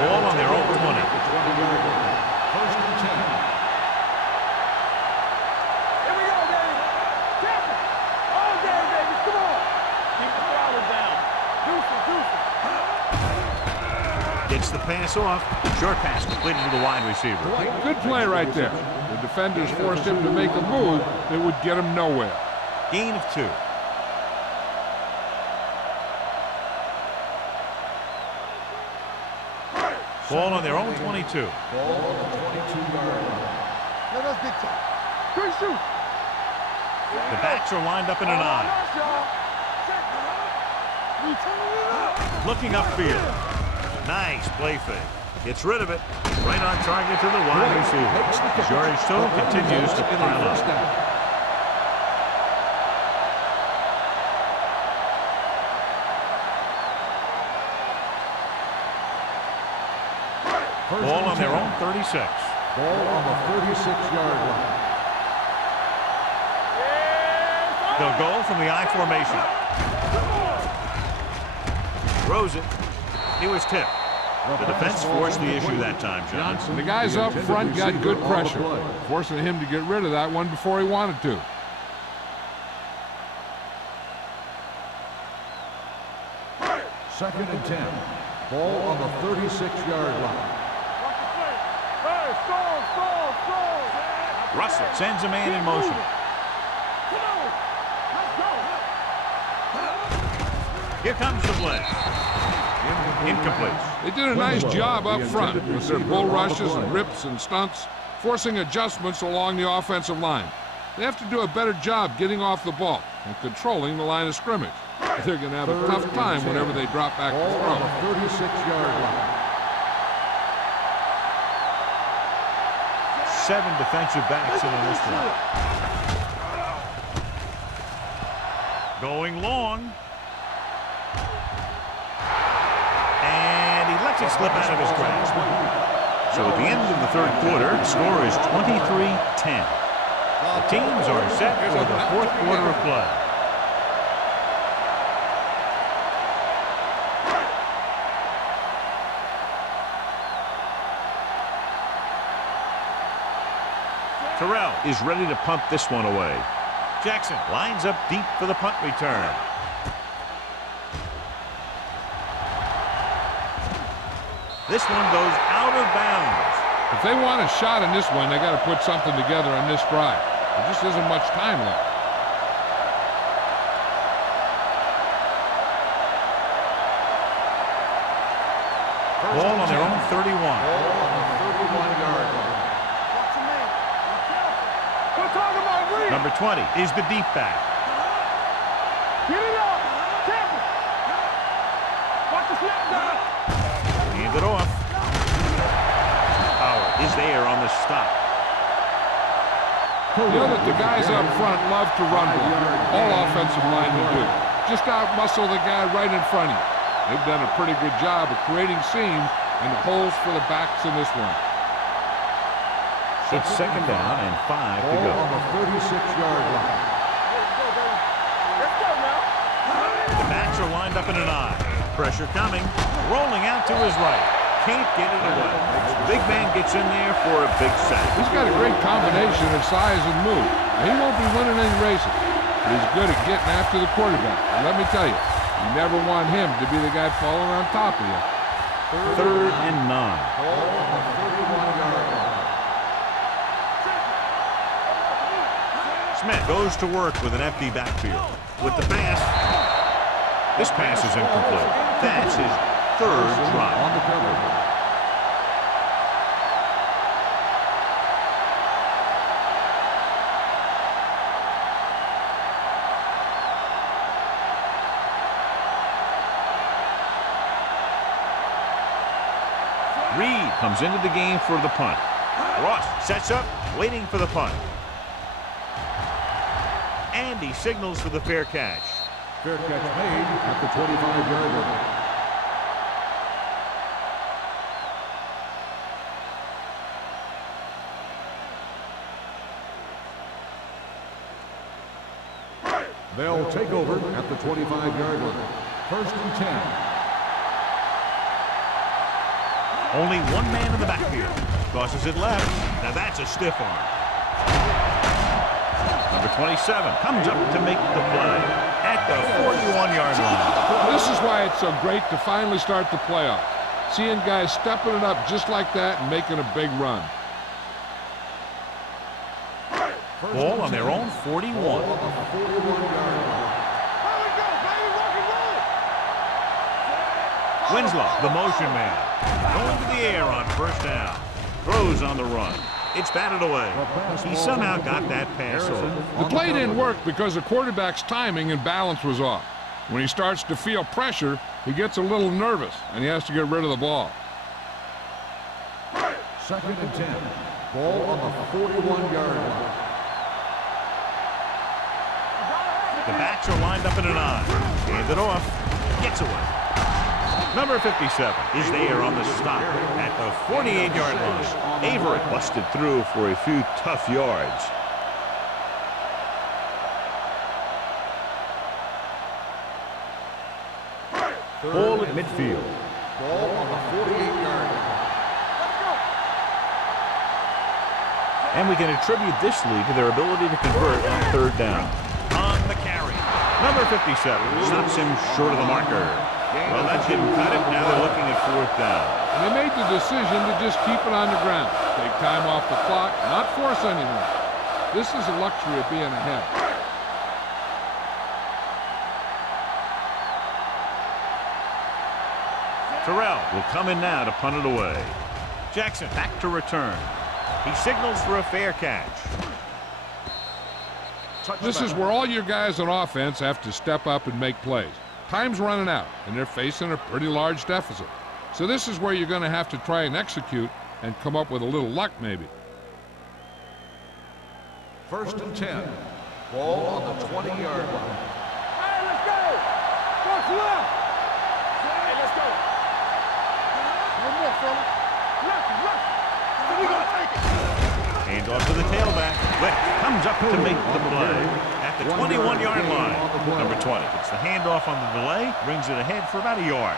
Ball on their own 20. First and 10. Here we go, baby. Tap it. All day, baby. Come on. Keep the throttle down. Deuce it. Gets the pass off. Short pass completed to the wide receiver. Good play right there. The defenders forced him to make a move that would get him nowhere. Gain of 2. Ball on their own 22. Ball on the 22-yard line. Let us get top. Good shoot. The backs are lined up in an eye. Looking upfield. Nice play fake. Gets rid of it. Right on target to the wide receiver. George Stone continues to pile up. Ball on their own 36. Ball on the 36-yard line. They'll go from the I formation. Throws it. He was tipped. The defense forced the issue that time, John. The guys up front got good pressure, forcing him to get rid of that one before he wanted to. Second and 10. Ball on the 36-yard line. Russell sends a man in motion. Here comes the blitz. Incomplete. They did a nice job up front with their bull rushes and rips and stunts, forcing adjustments along the offensive line. They have to do a better job getting off the ball and controlling the line of scrimmage. They're going to have a tough time whenever they drop back to Ball on the throw. 36-yard line. 7 defensive backs in on this one. Going long. And he lets it slip out of his grasp. So at the end of the third quarter, the score is 23-10. The teams are set for the fourth quarter of play. Terrell is ready to punt this one away. Jackson lines up deep for the punt return. This one goes out of bounds. If they want a shot in this one, they got to put something together on this drive. There just isn't much time left. Ball on their own 31. Ball on the 31-yard line. We're talking about green. Number 20 is the deep back. Get it up. Careful. Watch the snap down. Hand it off. Howard is there on the stop. You know that the guys up front love to run block. All offensive linemen do. Just out-muscle the guy right in front of you. They've done a pretty good job of creating seams and holes for the backs in this one. It's second down and 5 to go. Ball on the 36-yard line. Let's go now. The backs are lined up in an I. Pressure coming. Rolling out to his right. Can't get it away. Big man gets in there for a big sack. He's got a great combination of size and move. Now, he won't be winning any races, but he's good at getting after the quarterback. And let me tell you, you never want him to be the guy falling on top of you. Third and 9. Ball on the 31-yard line. Smith goes to work with an empty backfield. With the pass. This pass is incomplete. That's his third drop. On the cover. Reed comes into the game for the punt. Ross sets up, waiting for the punt. And he signals for the fair catch. Fair catch made at the 25-yard line. They'll take over at the 25-yard line. First and 10. Only one man in the backfield. Tosses it left. Now that's a stiff arm. Number 27 comes up to make the play at the 41-yard line. This is why it's so great to finally start the playoffs. Seeing guys stepping it up just like that and making a big run. Ball on their own 41. Ball on the 41-yard line. Here we go, baby. Rock and roll. Winslow, the motion man, going to the air on first down. Throws on the run. It's batted away. He somehow got that pass off. The play didn't work because the quarterback's timing and balance was off. When he starts to feel pressure, he gets a little nervous, and he has to get rid of the ball. Second and 10. Ball on the 41-yard line. The backs are lined up in an I. Hand it off. Gets away. Number 57 is there on the stop at the 48-yard line. Averett busted through for a few tough yards. Ball at midfield. Ball on the 48-yard line. And we can attribute this lead to their ability to convert on third down. On the carry. Number 57 stops him short of the marker. Well, that didn't cut it. Now they're looking at fourth down. And they made the decision to just keep it on the ground. Take time off the clock, not force anything. This is the luxury of being ahead. Terrell will come in now to punt it away. Jackson back to return. He signals for a fair catch. This is where all your guys on offense have to step up and make plays. Time's running out, and they're facing a pretty large deficit. So this is where you're going to have to try and execute and come up with a little luck, maybe. First and 10. Ball on the 20-yard line. Hey, let's go. What's left? Hey, let's go. One more, fella. Left. So we gonna take it. Hand off to the tailback. Wick comes up to make the play at the 21-yard line. Number 20 gets the handoff on the delay, brings it ahead for about a yard.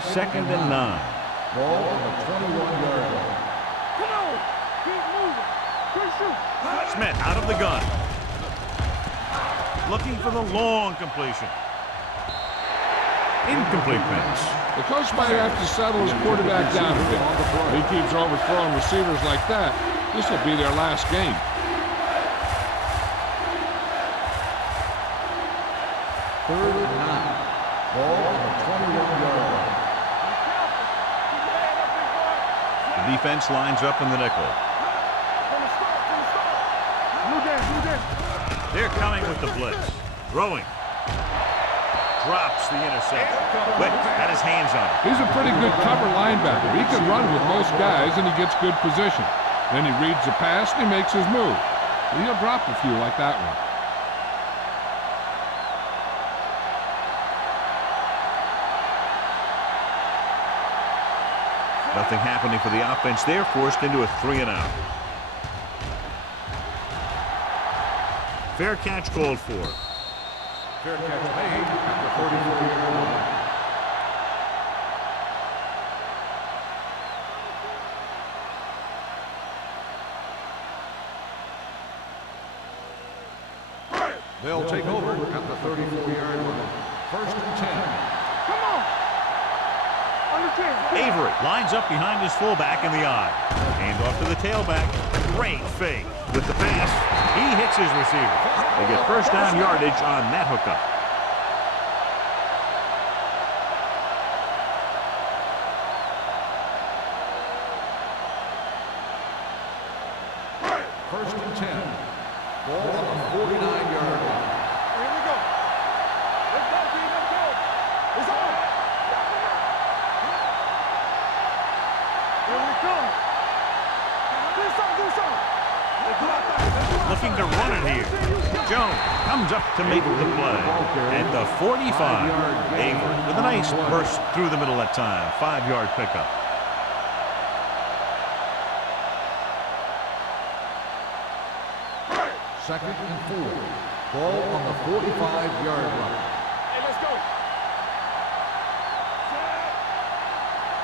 Second and 9. Ball on the 21-yard line. Come on. Keep moving. Good shoot. Smith out of the gun. Looking for the long completion. Incomplete pass. The coach might have to settle his quarterback down a bit. If he keeps overthrowing receivers like that, this will be their last game. Third and 9. Ball on the 21-yard line. The defense lines up in the nickel. They're coming with the blitz. Throwing. Drops the interception. Quick, had his hands on it. He's a pretty good cover linebacker. He can run with most guys, and he gets good position. Then he reads the pass, and he makes his move. He'll drop a few like that one. Nothing happening for the offense there, forced into a 3-and-out. Fair catch called for. Fair catch made at the 34-yard line. They'll take over at the 34-yard line. First and 10. Come on. Under 10. Avery lines up behind his fullback in the eye. Hand off to the tailback. Great fake. With the pass, he hits his receiver. They get first down yardage on that hookup. First and 10. Ball on the 49-yard line. Here we go. Let's go, team. Let's go. It's on. Here we come. Do something. Looking to run it here. Jones comes up to make the play. At the 45, Avery with a nice burst through the middle that time. 5-yard pickup. Second and 4. Ball on the 45-yard line. Hey, let's go.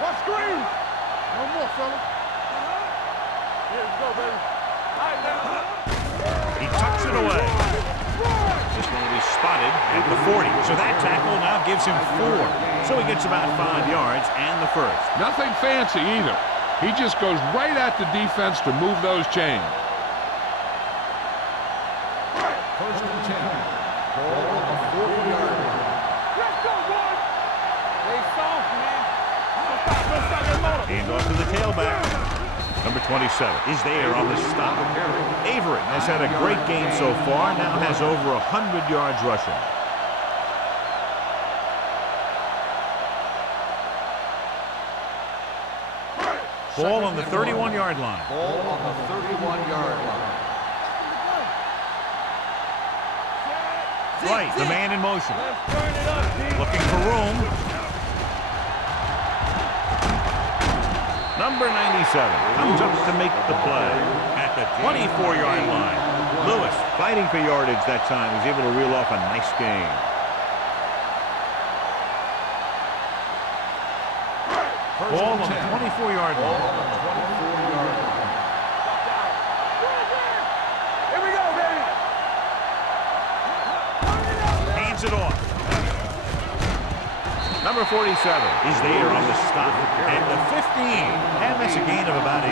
What screen? No more, fella. Here we go, baby. All right, now. He tucks it away. Just going to be spotted at the 40. So that tackle now gives him 4. So he gets about 5 yards and the first. Nothing fancy either. He just goes right at the defense to move those chains. First and 10. Ball on the 40-yard line. Let's go, boys. They soft, man. Don't stop that motor. Hand off to the tailback. Number 27 is there on the stop. Avery has had a great game so far, now has over 100 yards rushing. Ball on the 31-yard line. Ball on the 31-yard line. Right, the man in motion. Let's turn it up, team. Looking for room. Number 97 comes up to make the play at the 24-yard line. Lewis fighting for yardage that time. Was able to reel off a nice gain. Ball on the 24-yard line. Here we go, baby. Hands it off. Number 47 is there on the stop at the 15, and that's a gain of about 8.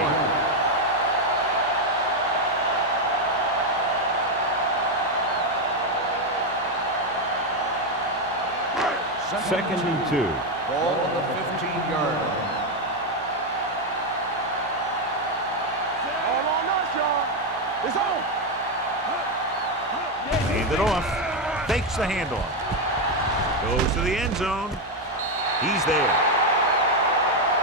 Second and 2. Ball on the 15-yard line. All on us, y'all. It's on. Hand it off. Fakes the handoff. Goes to the end zone. He's there.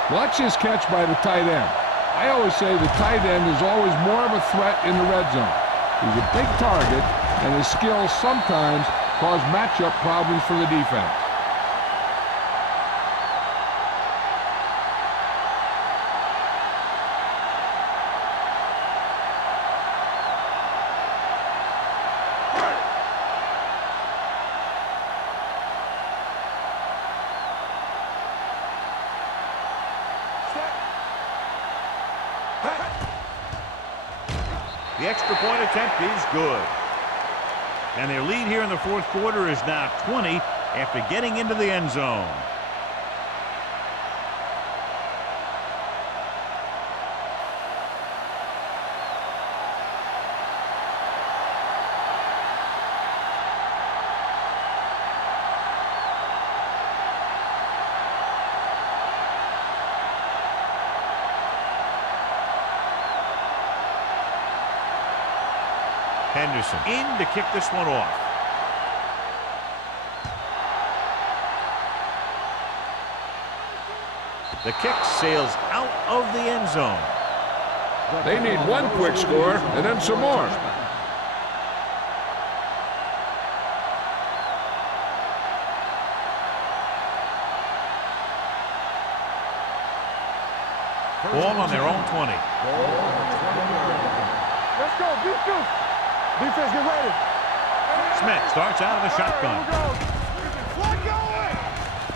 Watch his catch by the tight end. I always say the tight end is always more of a threat in the red zone. He's a big target, and his skills sometimes cause matchup problems for the defense. The extra point attempt is good. And their lead here in the fourth quarter is now 20 after getting into the end zone. Henderson in to kick this one off. The kick sails out of the end zone. They need one quick score and then some more. Ball on their own 20. Let's go, defense. Defense, get ready. Smith starts out of the shotgun.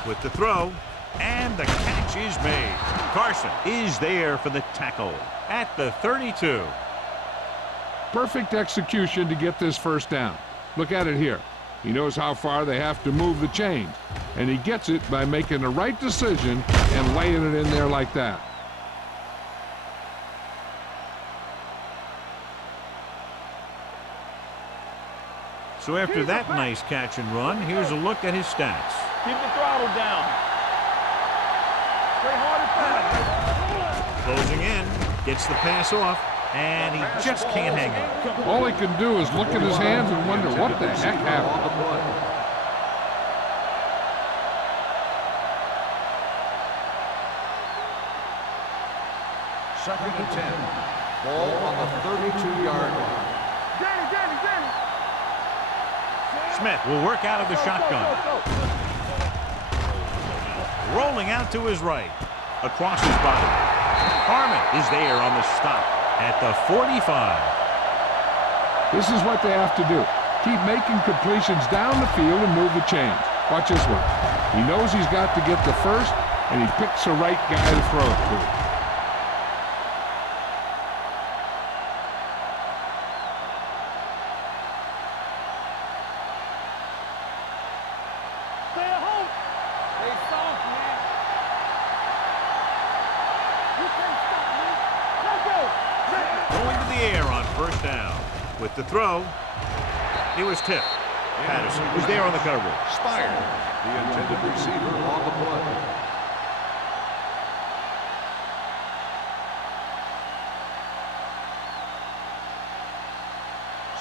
With the throw, and the catch is made. Carson is there for the tackle at the 32. Perfect execution to get this first down. Look at it here. He knows how far they have to move the chains, and he gets it by making the right decision and laying it in there like that. So after that nice catch and run, here's a look at his stats. Keep the throttle down. Play hard and fast. Closing in, gets the pass off, and he just can't hang on. All he can do is look at his hands and wonder what the heck happened. Second and 10. Ball on the 32-yard line. Danny. Smith will work out of the shotgun. Rolling out to his right. Across his body. Harmon is there on the stop at the 45. This is what they have to do. Keep making completions down the field and move the chains. Watch this one. He knows he's got to get the first, and he picks the right guy to throw it to. With the throw, it was tipped. Patterson was there on the coverage. Spire, the intended receiver on the play.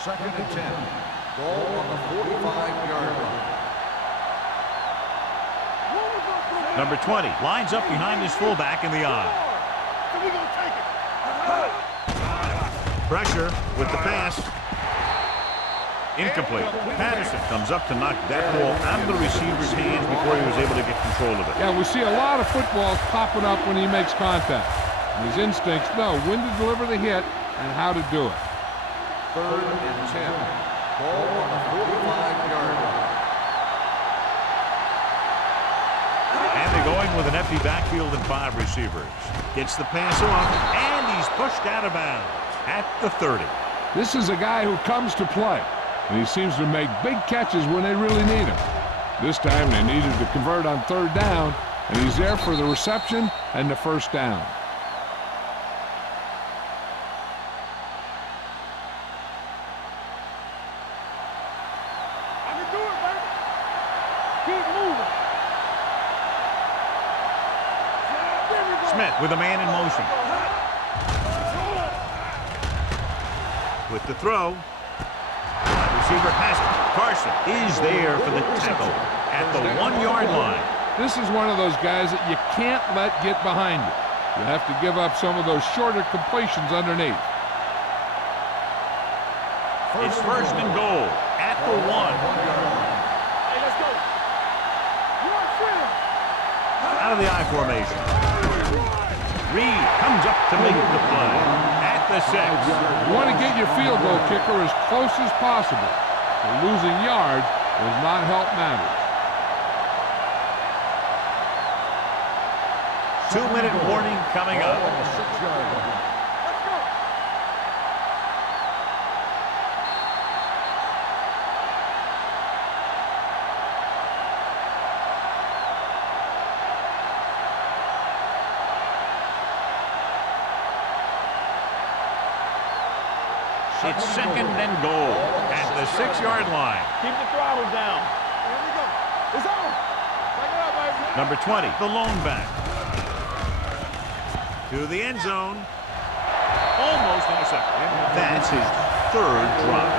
Second and 10. Ball on the 45-yard line. Number 20 lines up behind his fullback in the eye. Pressure with the pass. Incomplete. Patterson comes up to knock that ball out of the receiver's hands before he was able to get control of it. Yeah, we see a lot of footballs popping up when he makes contact. And his instincts know when to deliver the hit and how to do it. Third and 10. Ball on the 45-yard line. And they're going with an empty backfield and 5 receivers. Gets the pass off, and he's pushed out of bounds at the 30. This is a guy who comes to play, and he seems to make big catches when they really need him. This time they needed to convert on third down, and he's there for the reception and the first down. I can do it, baby. Keep moving. Smith with a man in motion. With the throw, wide receiver has it. Carson is there for the tackle at the 1-yard line. This is one of those guys that you can't let get behind you. You have to give up some of those shorter completions underneath. It's first and goal at the 1. Hey, let's go. Out of the I formation. Reed comes up to make the play at the 6. You want to get your field goal kicker as close as possible. So losing yards does not help matters. 2-minute warning coming up. It's second and goal at the 6-yard line. Keep the throttle down. Here we go. It's on. Back it up, baby. Number 20, the lone back. To the end zone. Almost intercepted. That's his third drop.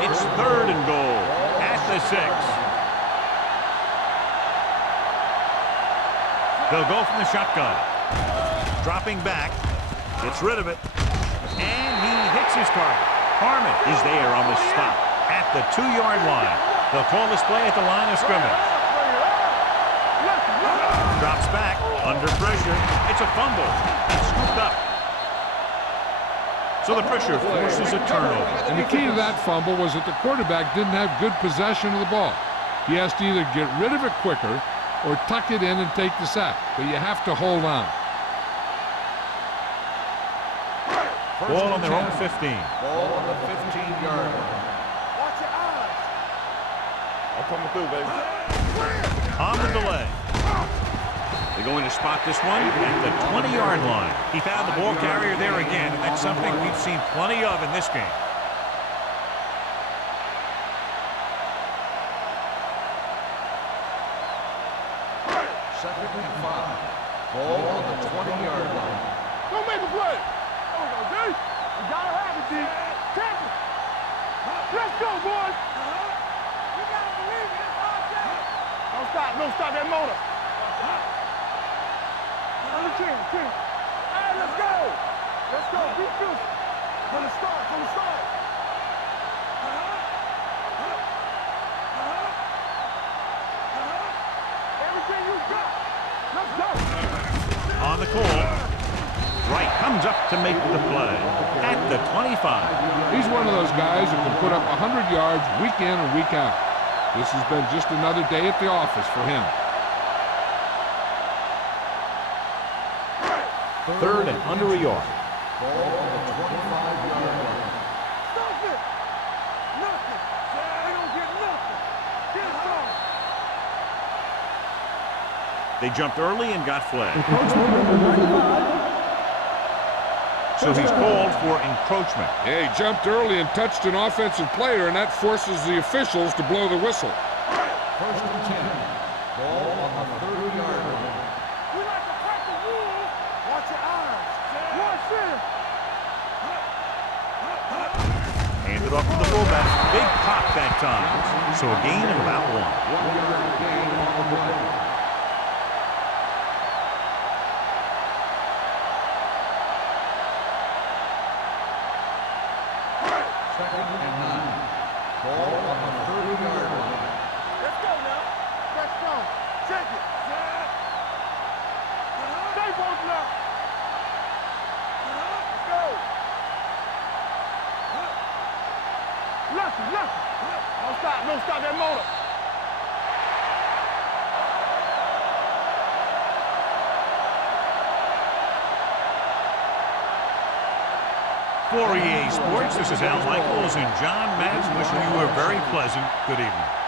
It's third and goal at the 6. They'll go from the shotgun. Dropping back. Gets rid of it. And he hits his target. Harmon is there on the stop at the 2-yard line. They'll call this play at the line of scrimmage. Drops back. Under pressure. It's a fumble. It's scooped up. So the pressure forces a turnover. And the key to that fumble was that the quarterback didn't have good possession of the ball. He has to either get rid of it quicker or tuck it in and take the sack. But you have to hold on. Ball on their own 15. Ball on the 15-yard line. Watch your eyes. I'm coming through, baby. On the delay. They're going to spot this one at the 20-yard line. He found the ball carrier there again, and that's something we've seen plenty of in this game. Second and 5. Ball on the 20-yard line. Don't make a play. There we go, D. You gotta have it, D. Take it. Let's go, boys. You gotta believe it. It's all day. Don't stop that motor. On the chin. Hey, let's go. Let's go. Be good. From the start. Everything you got. Let's go. On the call. Wright comes up to make the play at the 25. He's one of those guys who can put up 100 yards week in and week out. This has been just another day at the office for him. Third and under a yard. Ball on the 25-yard line. Stop it. Nothing. They don't get nothing. Get some. They jumped early and got flagged. Encroachment number 95. So he's called for encroachment. Yeah, he jumped early and touched an offensive player, and that forces the officials to blow the whistle. First and 10. Ball on the 30-yard line. We like to break the rules. Watch your eyes. Watch this. Handed off to the fullback. Big pop that time. So a gain of about 1. 1-yard gain on the play. Second and 9. Ball on the 30-yard line. Let's go now. Let's go. Check it. Stay posted up. Let's go. Listen. Don't stop that motor. For EA Sports, this is Al Michaels and John Madden wishing you a very pleasant good evening.